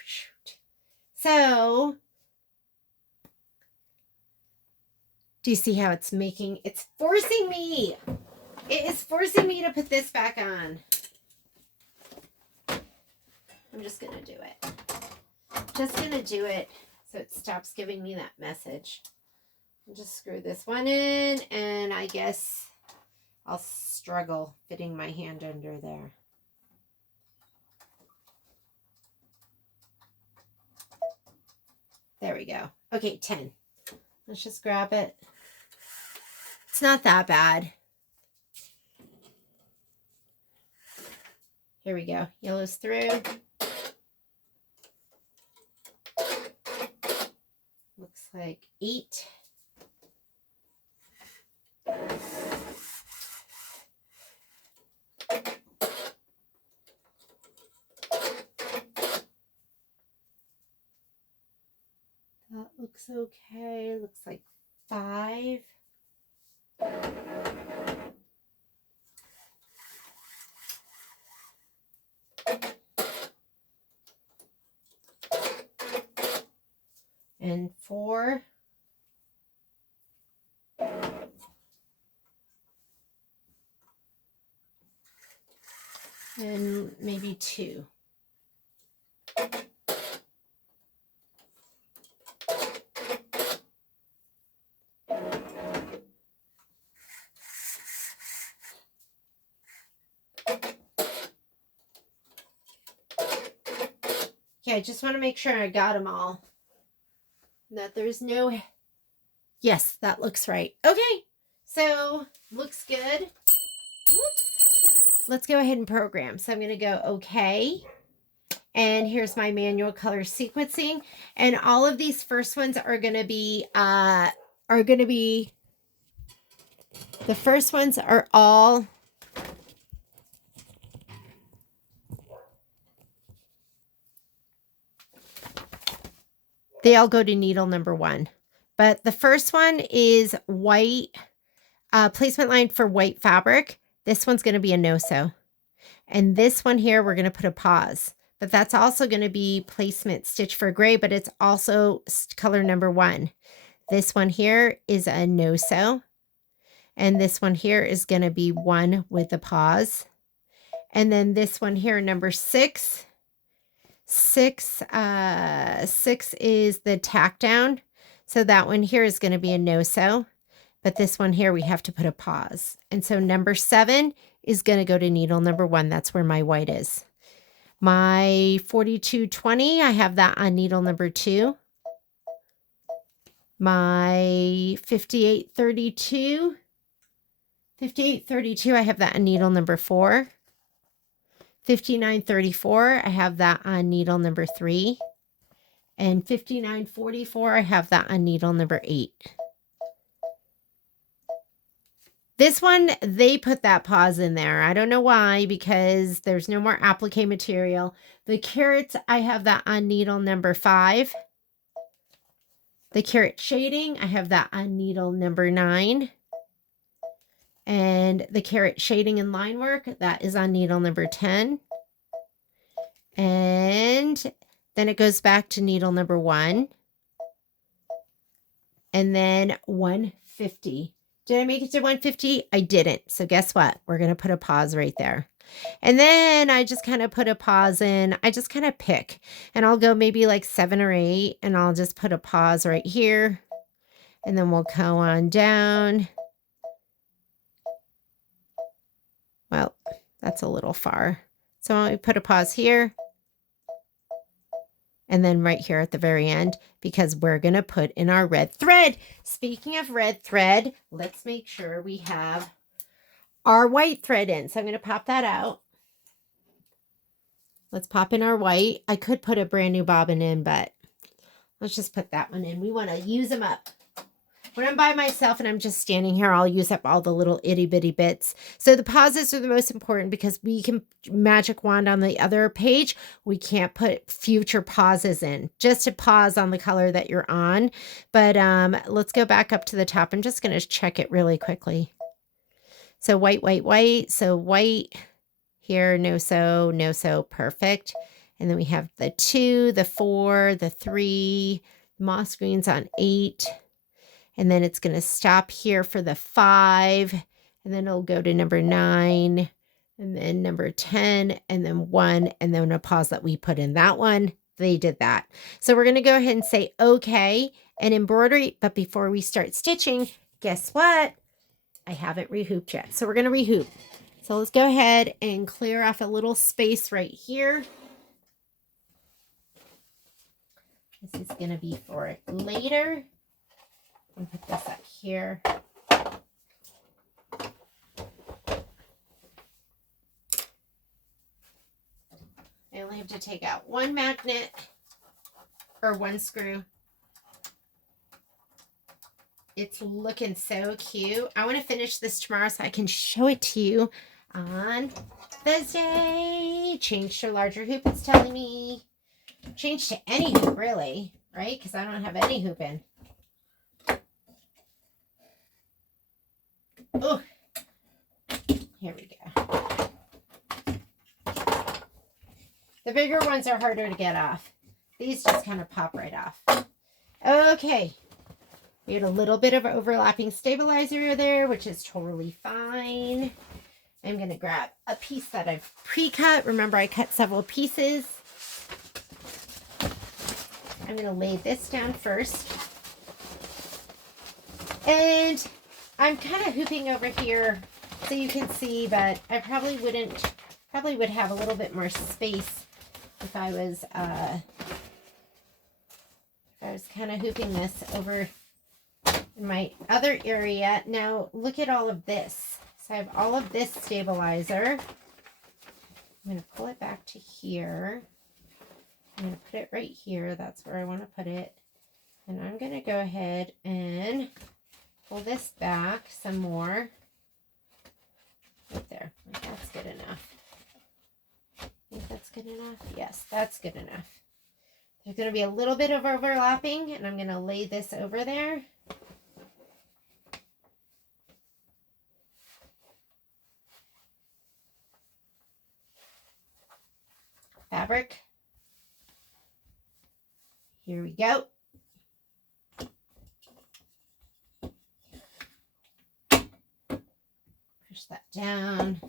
shoot. So, do you see how it's forcing me. It is forcing me to put this back on. I'm just going to do it. Just going to do it so it stops giving me that message. I'll just screw this one in, and I guess I'll struggle fitting my hand under there. There we go. Okay, 10. Let's just grab it. It's not that bad. Here we go. Yellow's through. Looks like 8. That looks okay. Looks like 5. And 4. And maybe 2. Okay, I just want to make sure I got them all. That there's no... Yes, that looks right. Okay, so looks good. Whoops. Let's go ahead and program. So I'm going to go okay. And here's my manual color sequencing. And all of these first ones are going to be, the first ones are all... They all go to needle number 1. But the first one is white, placement line for white fabric. This one's going to be a no-sew. And this one here, we're going to put a pause. But that's also going to be placement stitch for gray, but it's also color number 1. This one here is a no-sew. And this one here is going to be 1 with a pause. And then this one here, number 6. 6 is the tack down. So that one here is going to be a no-sew. But this one here, we have to put a pause. And so number 7 is going to go to needle number 1. That's where my white is. My 4220, I have that on needle number 2. My 5832, I have that on needle number 4. 5934, I have that on needle number 3. And 5944, I have that on needle number 8. This one, they put that pause in there. I don't know why, because there's no more applique material. The carrots, I have that on needle number 5. The carrot shading, I have that on needle number 9. And the carrot shading and line work, that is on needle number 10. And then it goes back to needle number 1. And then 150. Did I make it to 150? I didn't. So guess what? We're going to put a pause right there. And then I just kind of put a pause in. I just kind of pick. And I'll go maybe like 7 or 8. And I'll just put a pause right here. And then we'll go on down. Well, that's a little far. So I put a pause here. And then right here at the very end, because we're going to put in our red thread. Speaking of red thread, let's make sure we have our white thread in. So I'm going to pop that out. Let's pop in our white. I could put a brand new bobbin in, but let's just put that one in. We want to use them up. When I'm by myself and I'm just standing here, I'll use up all the little itty bitty bits. So the pauses are the most important because we can magic wand on the other page. We can't put future pauses in, just to pause on the color that you're on. But let's go back up to the top. I'm just going to check it really quickly. So white, white, white. So white here, no sew, perfect. And then we have the 2, the 4, the 3, moss greens on 8. And then it's going to stop here for the 5. And then it'll go to number 9. and then number 10, and then 1, and then a pause that we put in that one. They did that. So we're going to go ahead and say okay and embroidery. But before we start stitching, guess what? I haven't rehooped yet. So we're going to rehoop. So let's go ahead and clear off a little space right here. This is going to be for later. I'm going to put this up here. I only have to take out one magnet or one screw. It's looking so cute. I want to finish this tomorrow so I can show it to you on Thursday. Change to larger hoop, it's telling me. Change to any hoop, really, right? Because I don't have any hoop in. Oh, here we go. The bigger ones are harder to get off. These just kind of pop right off. Okay. We had a little bit of overlapping stabilizer there, which is totally fine. I'm going to grab a piece that I've pre-cut. Remember, I cut several pieces. I'm going to lay this down first. And I'm kind of hooping over here so you can see, but I probably would have a little bit more space if I was kind of hooping this over in my other area. Now look at all of this. So I have all of this stabilizer. I'm going to pull it back to here. I'm going to put it right here. That's where I want to put it. And I'm going to go ahead and pull this back some more. Right there. Like that's good enough. I think that's good enough. Yes, that's good enough. There's going to be a little bit of overlapping, and I'm going to lay this over there. Fabric. Here we go. Push that down.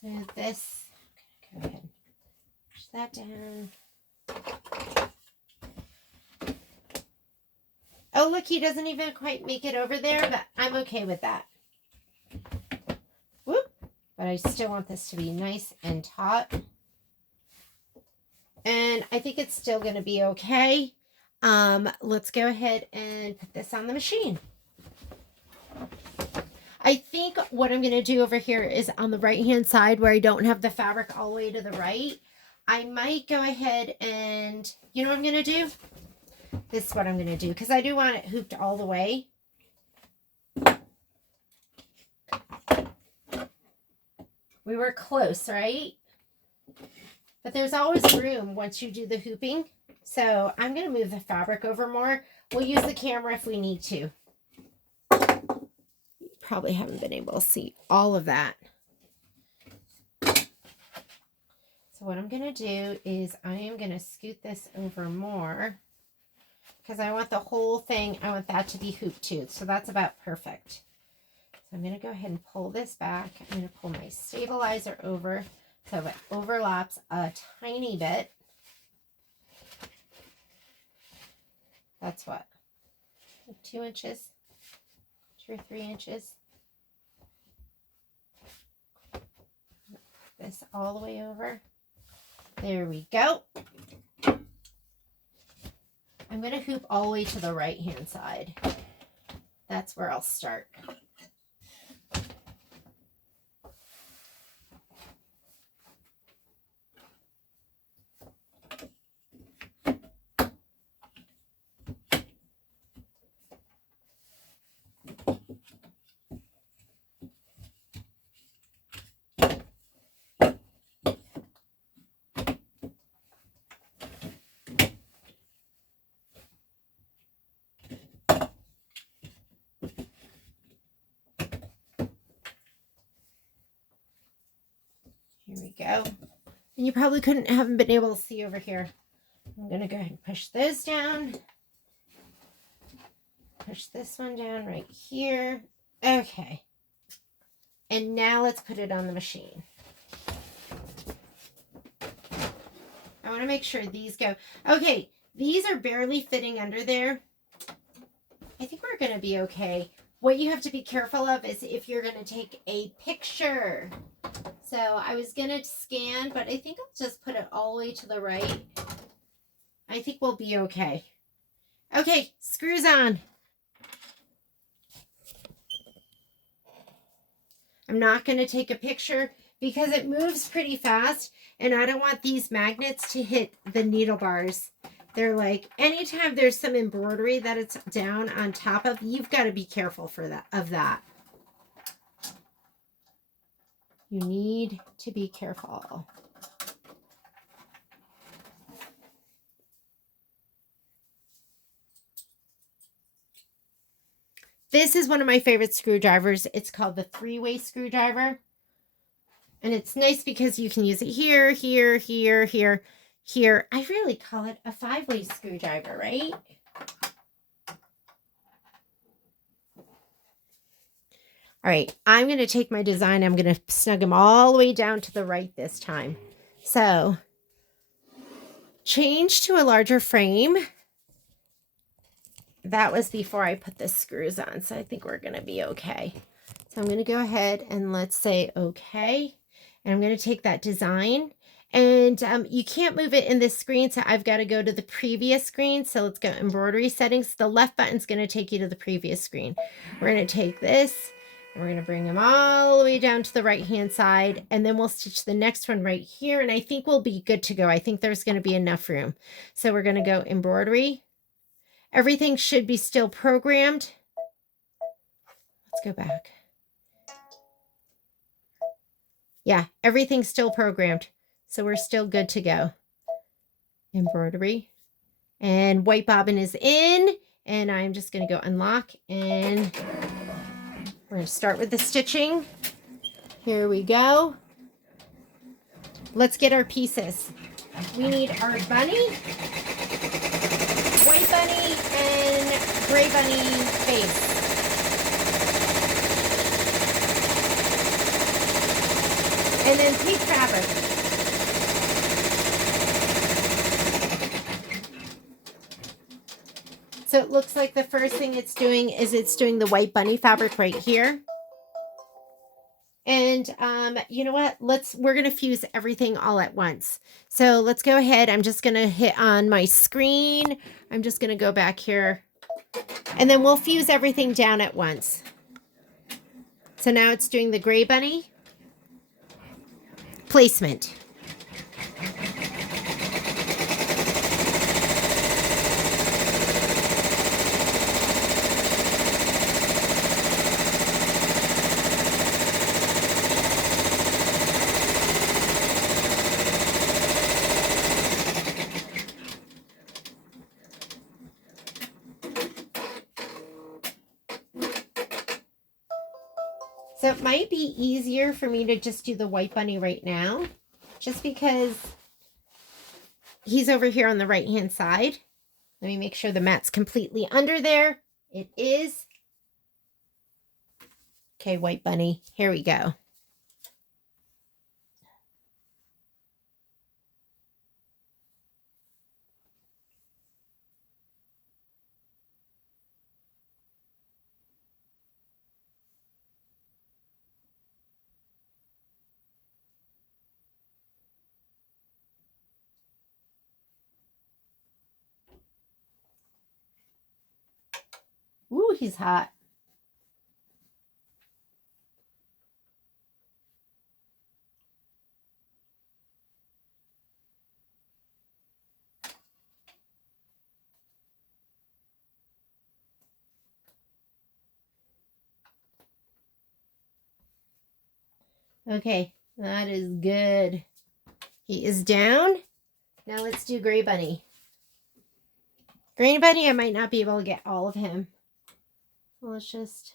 Smooth this. Go ahead and push that down. Oh, look, he doesn't even quite make it over there, but I'm okay with that. Whoop. But I still want this to be nice and taut. And I think it's still going to be okay. Let's go ahead and put this on the machine. I think what I'm going to do over here is on the right-hand side where I don't have the fabric all the way to the right. I might go ahead and, you know what I'm going to do? This is what I'm going to do because I do want it hooped all the way. We were close, right? But there's always room once you do the hooping. So I'm going to move the fabric over more. We'll use the camera if we need to. You probably haven't been able to see all of that. So what I'm going to do is I am going to scoot this over more because I want the whole thing, I want that to be hooped too. So that's about perfect. So I'm going to go ahead and pull this back. I'm going to pull my stabilizer over so it overlaps a tiny bit. That's what? 2 inches? 2 or 3 inches? This all the way over. There we go. I'm going to hoop all the way to the right-hand side. That's where I'll start. Here we go. And you probably haven't been able to see over here. I'm going to go ahead and push those down. push this one down right here. Okay. And now let's put it on the machine. I want to make sure these go. Okay, these are barely fitting under there. I think we're going to be okay. What you have to be careful of is if you're going to take a picture. So I was going to scan, but I think I'll just put it all the way to the right. I think we'll be okay. Okay, screws on. I'm not going to take a picture because it moves pretty fast and I don't want these magnets to hit the needle bars. They're like, anytime there's some embroidery that it's down on top of, you've got to be careful of that. You need to be careful. This is one of my favorite screwdrivers. It's called the 3-way screwdriver. And it's nice because you can use it here, here, here, here, here. I really call it a 5-way screwdriver, right? All right, I'm going to take my design. I'm going to snug them all the way down to the right this time. So, change to a larger frame. That was before I put the screws on, so I think we're going to be okay. So I'm going to go ahead and let's say okay. And I'm going to take that design. And you can't move it in this screen, so I've got to go to the previous screen. So let's go embroidery settings. The left button's going to take you to the previous screen. We're going to take this, and we're going to bring them all the way down to the right-hand side, and then we'll stitch the next one right here, and I think we'll be good to go. I think there's going to be enough room. So we're going to go embroidery. Everything should be still programmed. Let's go back. Yeah, everything's still programmed. So we're still good to go. Embroidery. And white bobbin is in. And I'm just going to go unlock. And we're going to start with the stitching. Here we go. Let's get our pieces. We need our bunny, white bunny, and gray bunny face. And then pink fabric. So it looks like the first thing it's doing is it's doing the white bunny fabric right here. And you know what? We're going to fuse everything all at once. So let's go ahead. I'm just going to hit on my screen. I'm just going to go back here. And then we'll fuse everything down at once. So now it's doing the gray bunny placement. So it might be easier for me to just do the white bunny right now, just because he's over here on the right-hand side. Let me make sure the mat's completely under there. It is. Okay, white bunny, here we go. Ooh, he's hot. Okay, that is good. He is down. Now let's do gray bunny. Gray bunny, I might not be able to get all of him. Let's just...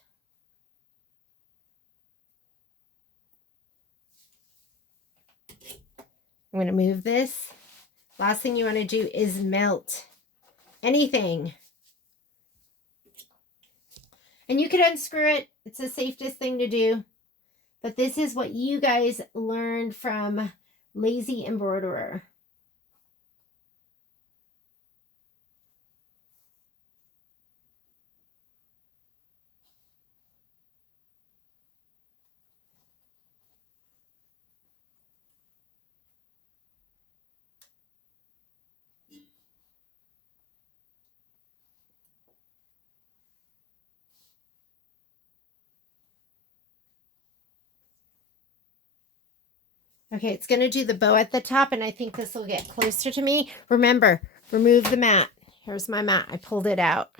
I'm going to move this. Last thing you want to do is melt anything. And you could unscrew it. It's the safest thing to do. But this is what you guys learned from Lazy Embroiderer. Okay, it's going to do the bow at the top, and I think this will get closer to me. Remember, remove the mat. Here's my mat. I pulled it out.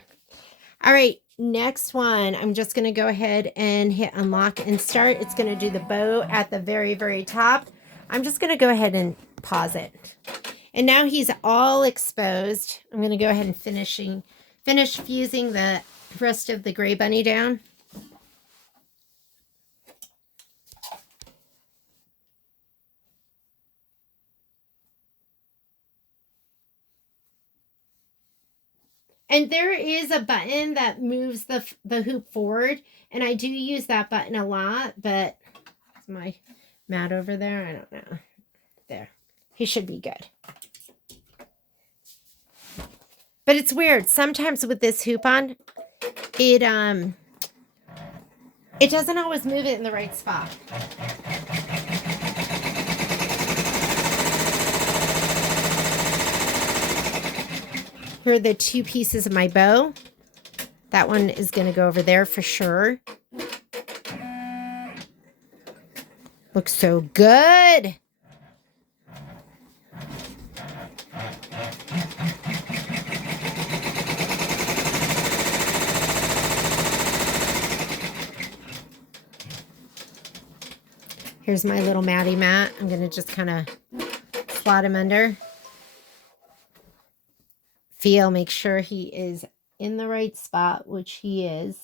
All right, next one. I'm just going to go ahead and hit unlock and start. It's going to do the bow at the very, very top. I'm just going to go ahead and pause it. And now he's all exposed. I'm going to go ahead and finish fusing the rest of the gray bunny down. And there is a button that moves the hoop forward, and I do use that button a lot, but is my mat over there? I don't know. There. He should be good. But it's weird. Sometimes with this hoop on, it doesn't always move it in the right spot. Here are the two pieces of my bow. That one is going to go over there for sure. Looks so good. Here's my little Maddie mat. I'm going to just kind of slot him under. Make sure he is in the right spot, which he is.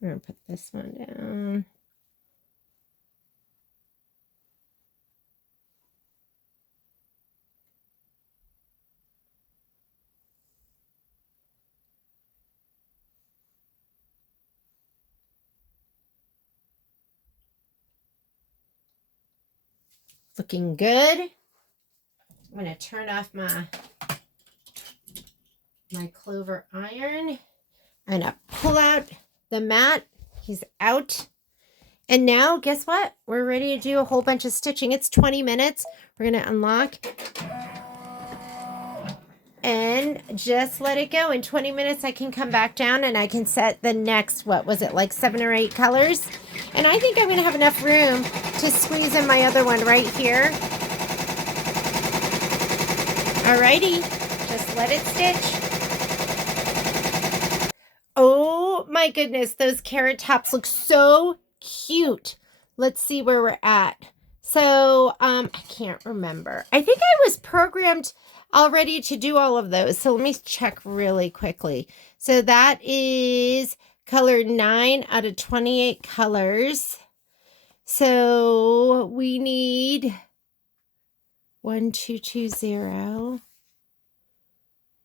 I'm going to put this one down. Looking good. I'm going to turn off my clover iron. I'm going to pull out the mat. He's out. And now, guess what? We're ready to do a whole bunch of stitching. It's 20 minutes. We're going to unlock and just let it go. In 20 minutes, I can come back down and I can set the next, what was it, like 7 or 8 colors? And I think I'm going to have enough room to squeeze in my other one right here. Alrighty, just let it stitch. Oh my goodness, those carrot tops look so cute. Let's see where we're at. So, I can't remember. I think I was programmed already to do all of those. So let me check really quickly. So that is color 9 out of 28 colors. So we need 1, 2, 2, 0,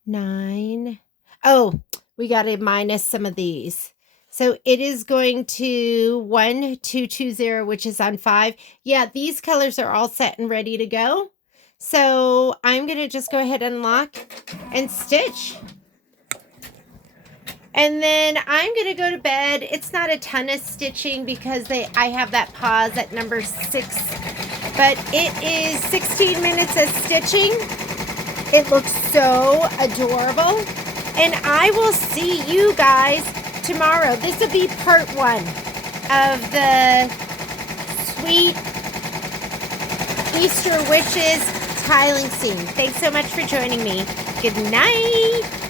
9. Oh, we got to minus some of these. So it is going to 1, 2, 2, 0, which is on 5. Yeah, these colors are all set and ready to go. So I'm going to just go ahead and lock and stitch. And then I'm going to go to bed. It's not a ton of stitching because I have that pause at number 6. But it is 16 minutes of stitching. It looks so adorable. And I will see you guys tomorrow. This will be part 1 of the Sweet Easter Witches tiling scene. Thanks so much for joining me. Good night.